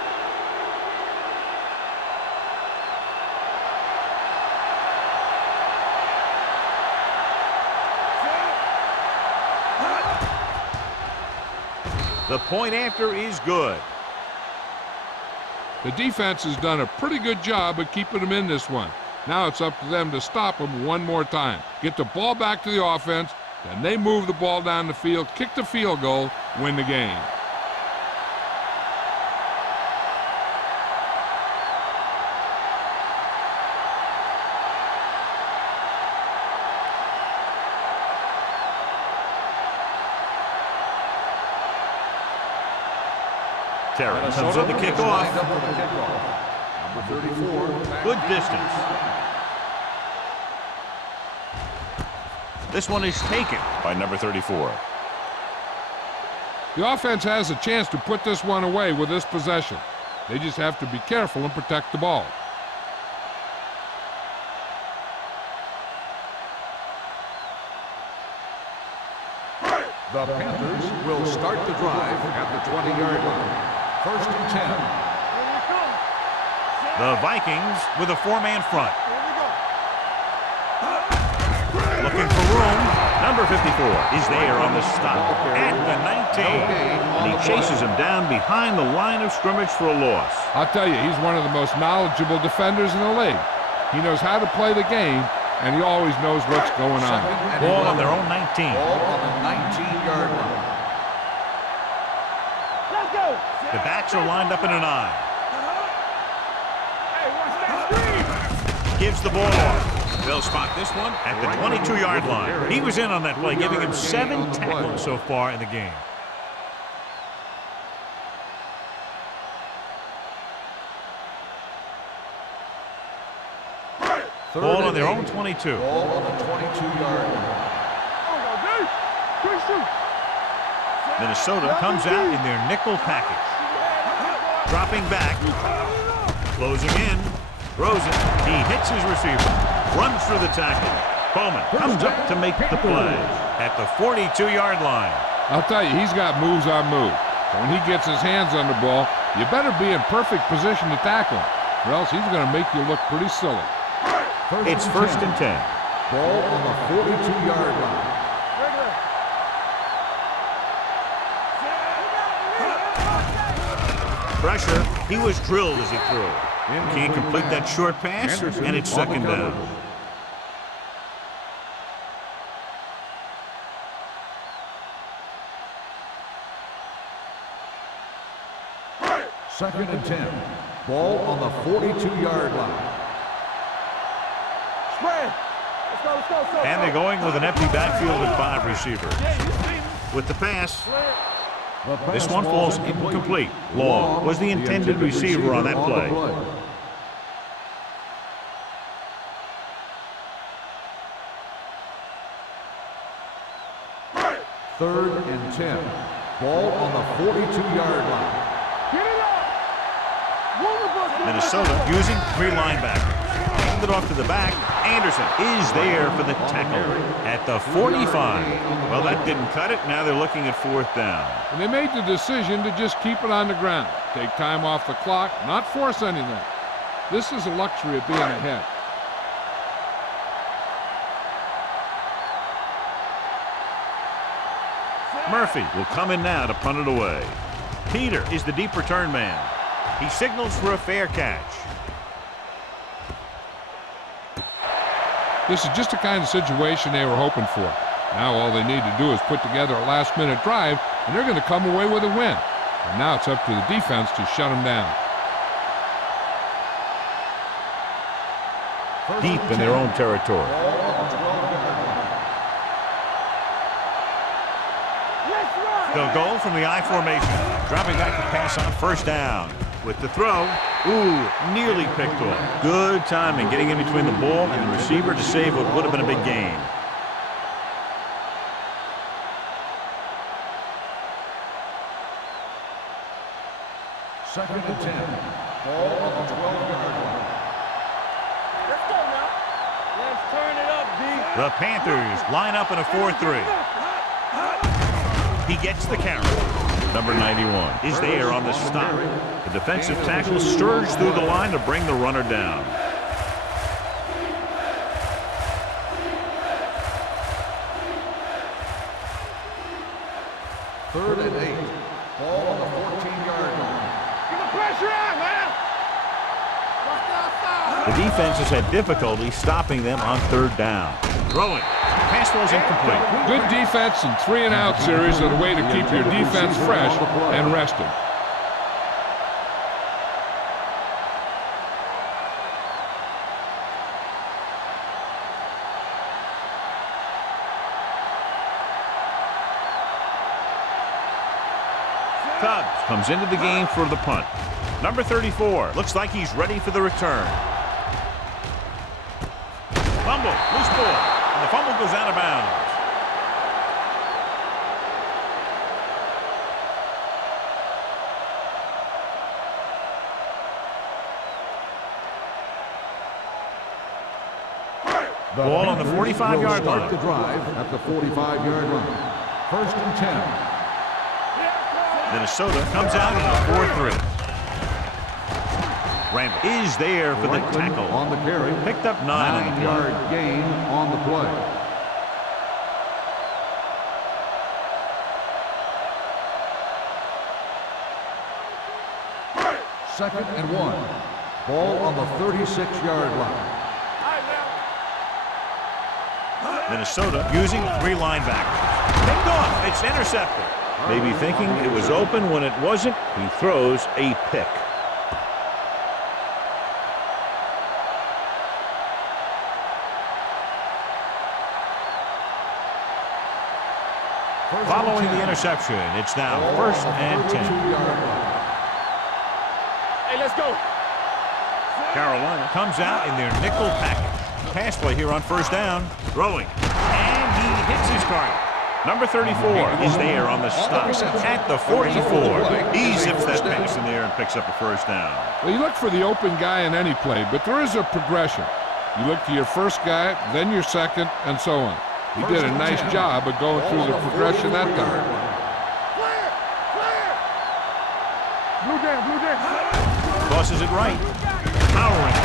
The point after is good. The defense has done a pretty good job of keeping them in this one. Now it's up to them to stop them one more time. Get the ball back to the offense, then they move the ball down the field, kick the field goal, win the game. Terry comes on the kickoff. Number 34. Good distance. This one is taken by number 34. The offense has a chance to put this one away with this possession. They just have to be careful and protect the ball. The Panthers will start the drive at the 20-yard line. First and 10. The Vikings with a 4-man front. Looking for room. Number 54 is there on the stop at the 19. And he chases him down behind the line of scrimmage for a loss. I'll tell you, he's one of the most knowledgeable defenders in the league. He knows how to play the game, and he always knows what's going on. Ball on their own 19. Ball on the 19-yard line. Let's go. The backs are lined up in an I. Hey, watch that screen. Gives the ball off. They'll spot this one at the 22-yard line. He was in on that play, giving him 7 tackles so far in the game. Ball on their own 22. Ball on the 22-yard line. Minnesota comes out in their nickel package. Dropping back. Closing in. Throws it. He hits his receiver. Runs through the tackle. Bowman comes up to make the play at the 42-yard line. I'll tell you, he's got moves on moves. So when he gets his hands on the ball, you better be in perfect position to tackle him, or else he's going to make you look pretty silly. It's first and 10. Ball on the 42-yard line. Pressure. He was drilled as he threw. Can't complete that short pass, and it's second down. Second and 10. Ball on the 42-yard line. Spread. Let's go. And they're going with an empty backfield and 5 receivers. With the pass, this one falls incomplete. Long was the intended receiver on that play. Third and 10. Ball on the 42-yard line. Get it up. Minnesota using 3 linebackers. Hand it off to the back. Anderson is there for the tackle at the 45. Well, that didn't cut it. Now they're looking at 4th down. And they made the decision to just keep it on the ground. Take time off the clock, not force anything. This is a luxury of being ahead. Murphy will come in now to punt it away. Peter is the deep return man. He signals for a fair catch. This is just the kind of situation they were hoping for. Now all they need to do is put together a last-minute drive, and they're going to come away with a win. And now it's up to the defense to shut them down. Deep in their own territory. They'll go from the I formation, dropping back to pass on 1st down. With the throw, nearly picked off. Good timing, getting in between the ball and the receiver to save what would have been a big gain. Second and 10. Ball on the 12-yard line. Let's go now. Let's turn it up, D. The Panthers line up in a 4-3. He gets the carry. Number 91 is there on the stop. The defensive tackle surged through the line to bring the runner down. Third and 8. Ball on the 14-yard line. Get the pressure on, man. Watch the outside. The defense has had difficulty stopping them on third down. Throwing. Pass was incomplete. Good defense and 3-and-out series are the way to keep your defense fresh and rested. Tubbs comes into the game for the punt. Number 34 looks like he's ready for the return. Fumble, loose ball, and the fumble goes out of bounds. Ball on the 45-yard line. Start the drive at the 45-yard line. First and 10. Minnesota comes out in a 4-3. Randall is there for the tackle. On the carry. Picked up 9 on the play. 9-yard gain on the play. Second and 1. Ball on the 36-yard line. Minnesota using 3 linebackers. Picked off. It's intercepted. Maybe thinking it was open when it wasn't. He throws a pick. Following the interception, it's now first and 10. Hey, let's go. Carolina comes out in their nickel package. Pass play here on first down. Throwing. And he hits his target. Number 34 is there on the stop at the 44. He zips that pass in there and picks up a first down. Well, you look for the open guy in any play, but there is a progression. You look to your first guy, then your second, and so on. He did a nice job of going through the progression that time. Clear. Blue down. Tosses it right. Powering.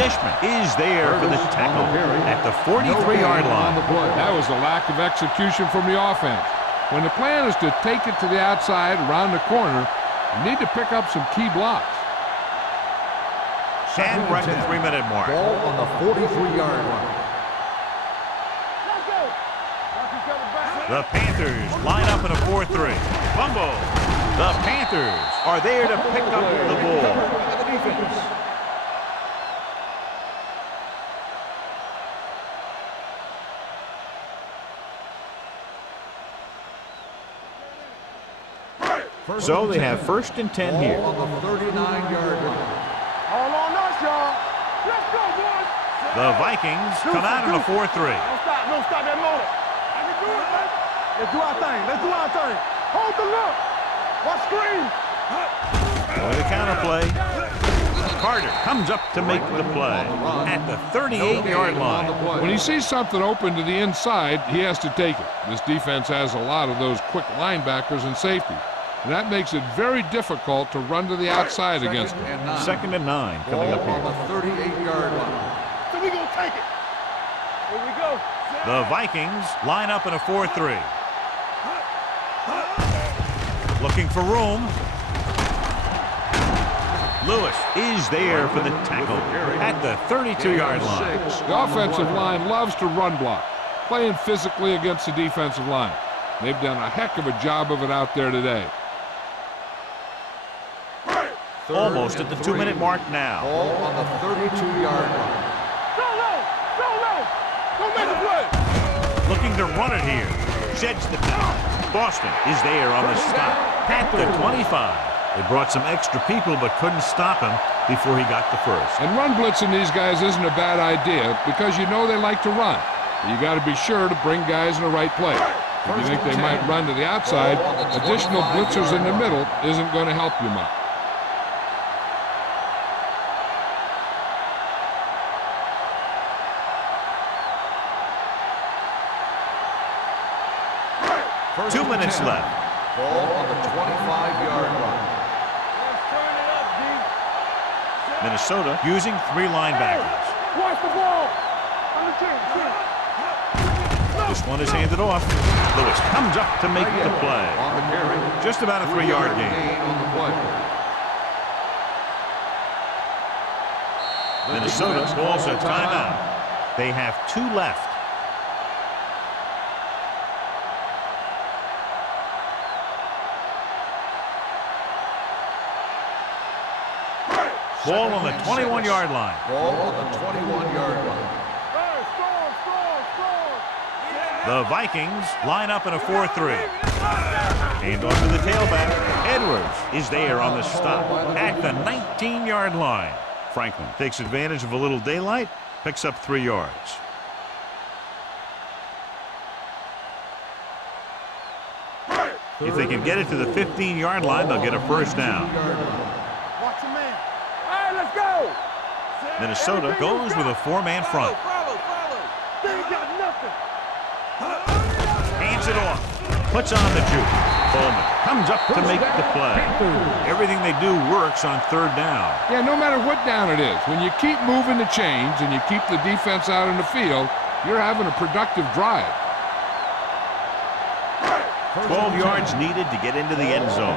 Dishman is there for the tackle at the 43-yard line. That was a lack of execution from the offense. When the plan is to take it to the outside, around the corner, you need to pick up some key blocks. And we're at the 3-minute mark. Ball on the 43-yard line. Let's go. Watch each other back. The Panthers line up in a 4-3. Fumble. The Panthers are there to pick up the ball. So they have first and 10 here. On the 39-yard line. All on us, y'all. Let's go, boys. The Vikings come out in a 4-3. Don't stop that motor. I can do it, man. Let's do our thing. Hold the look. Watch screen. Boy, the counterplay. Carter comes up to make the play at the 38-yard line. When he sees something open to the inside, he has to take it. This defense has a lot of those quick linebackers and safeties. And that makes it very difficult to run to the outside against him. Second and 9 coming up On here. the 38-yard line. So we gonna take it. Here we go. The Vikings line up in a 4-3. Looking for room. Lewis is there for the tackle at the 32-yard line. The offensive line loves to run block, playing physically against the defensive line. They've done a heck of a job of it out there today. Almost at the 2-minute mark now. Ball on the 32-yard line. Solo. Don't make a play. Looking to run it here. Sheds the Boston is there on the stop at the 25. They brought some extra people but couldn't stop him before he got the first. And run blitzing these guys isn't a bad idea because you know they like to run. But you got to be sure to bring guys in the right place. If you think they might run to the outside, additional blitzers in the middle isn't going to help you much. First 2 and minutes 10. left. Ball on the 25-yard line. Let's turn it up, D. Minnesota using 3 linebackers. Watch the ball. On the 10. This one is handed off. Lewis comes up to make the play. On the carry. Just about a 3-yard gain. on the play. Minnesota calls a timeout. They have 2 left. Ball on the 21-yard line. Ball on the 21-yard line. Hey, score. The Vikings line up in a 4-3. And on to the tailback. Edwards is there on the stop at the 19-yard line. Franklin takes advantage of a little daylight, picks up 3 yards. If they can get it to the 15-yard line, they'll get a first down. Watch your man. Hey, let's go. Minnesota goes with a 4-man front. They ain't got nothing. Hands it off. Puts on the juke. Bowman comes up to make the play. Everything they do works on 3rd down. Yeah, no matter what down it is, when you keep moving the chains and you keep the defense out in the field, you're having a productive drive. 12 yards needed to get into the end zone.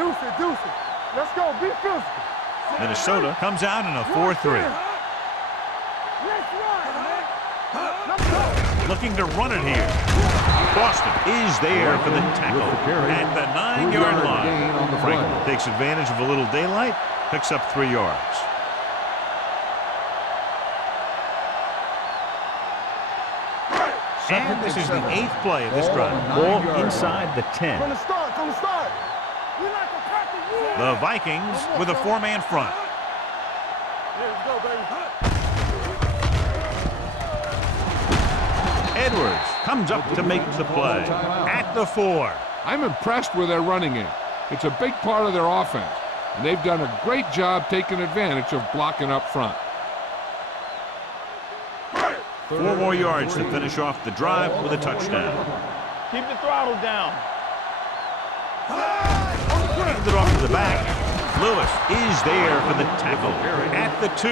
Deuce it. Let's go. Be physical. Minnesota comes out in a 4-3. Let's run, man. Let's go. Looking to run it here. Boston is there for the tackle at the 9-yard line. Franklin takes advantage of a little daylight, picks up 3 yards. And this is the 8th play of this drive. Ball inside the 10. From the start. We like to cut the wood. The Vikings with a 4-man front. Here we go, baby. Edwards comes up to make the play at the 4. I'm impressed with their running game. It's a big part of their offense, and they've done a great job taking advantage of blocking up front. 4 more yards to finish off the drive with a touchdown. Keep the throttle down. Handed off to the back. Lewis is there for the tackle at the 2.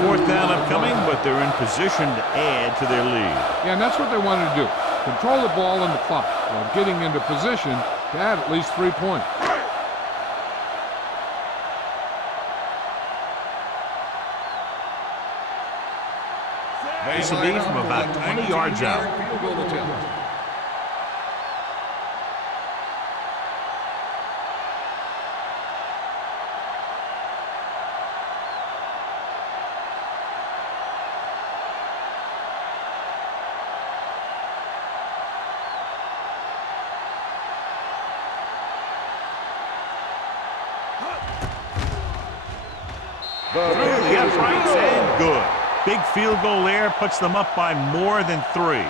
4th down upcoming, but they're in position to add to their lead. Yeah, and that's what they wanted to do. Control the ball and the clock while getting into position to add at least 3 points. This will be from about 20 yards out. Field goal attempt. Through the uprights and good. Big field goal there puts them up by more than 3.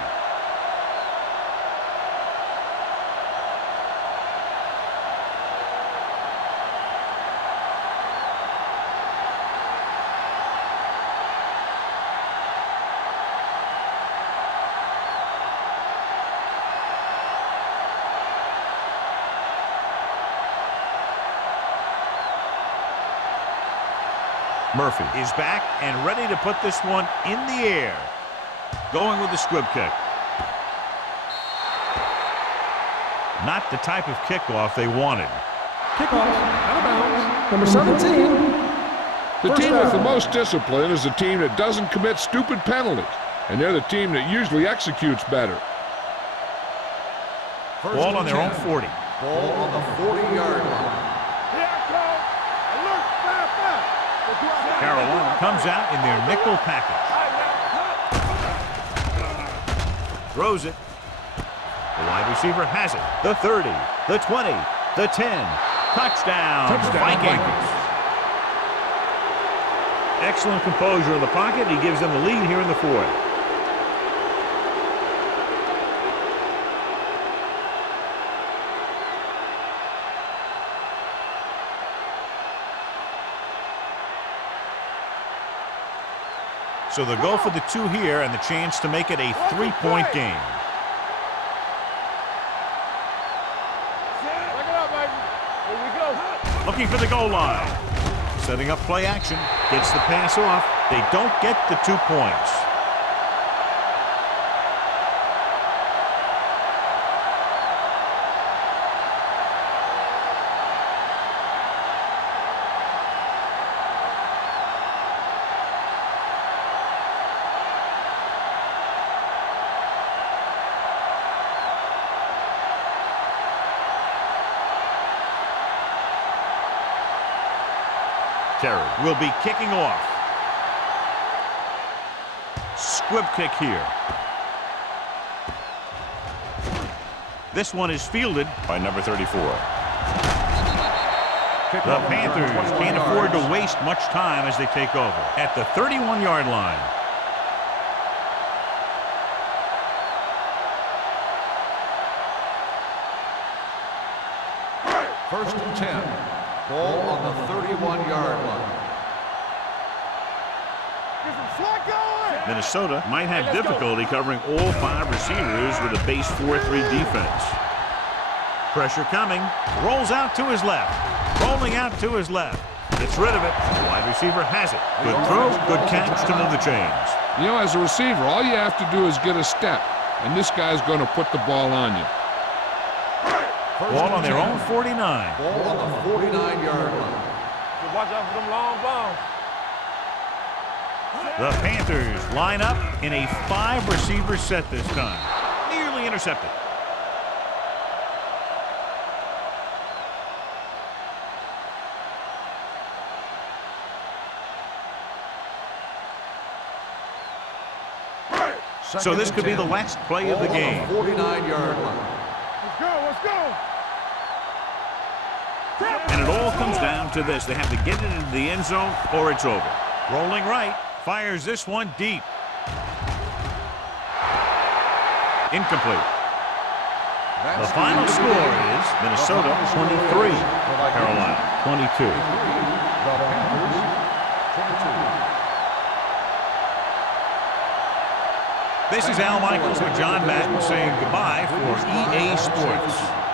Murphy is back and ready to put this one in the air. Going with the squib kick. Not the type of kickoff they wanted. Kickoff, out of bounds. Number 17. The First team with the down. most discipline is the team that doesn't commit stupid penalties, and they're the team that usually executes better. Ball on their own 40. Ball on the 40-yard line. Here I come. Alert, fire. Carolina comes out in their nickel package. Throws it. The wide receiver has it. The 30, the 20, the 10. Touchdown, Vikings. Excellent composure in the pocket. He gives them the lead here in the 4th. So they'll go for the 2 here and the chance to make it a 3-point game. looking for the goal line. Setting up play action. Gets the pass off. They don't get the 2 points. Terry will be kicking off. Squib kick here. This one is fielded by number 34. The Panthers can't afford to waste much time as they take over at the 31-yard line. First and 10. Ball on the 31-yard line. Get some slack going. Minnesota might have difficulty covering all 5 receivers with a base 4-3 defense. Pressure coming. Rolls out to his left. Rolling out to his left. Gets rid of it. The wide receiver has it. Good throw, good catch to move the chains. You know, as a receiver, all you have to do is get a step, and this guy's going to put the ball on you. Ball on their own 49. Ball on the 49-yard line. So watch out for them long balls. The Panthers line up in a 5-receiver set this time. Nearly intercepted. So this could be the last play of the game. 49-yard line. Let's go, let's go. And it all comes down to this. They have to get it into the end zone or it's over. Rolling right. Fires this one deep. Incomplete. The final score is Minnesota 23, Carolina 22. The Panthers 22. This is Al Michaels with John Madden saying goodbye for EA Sports.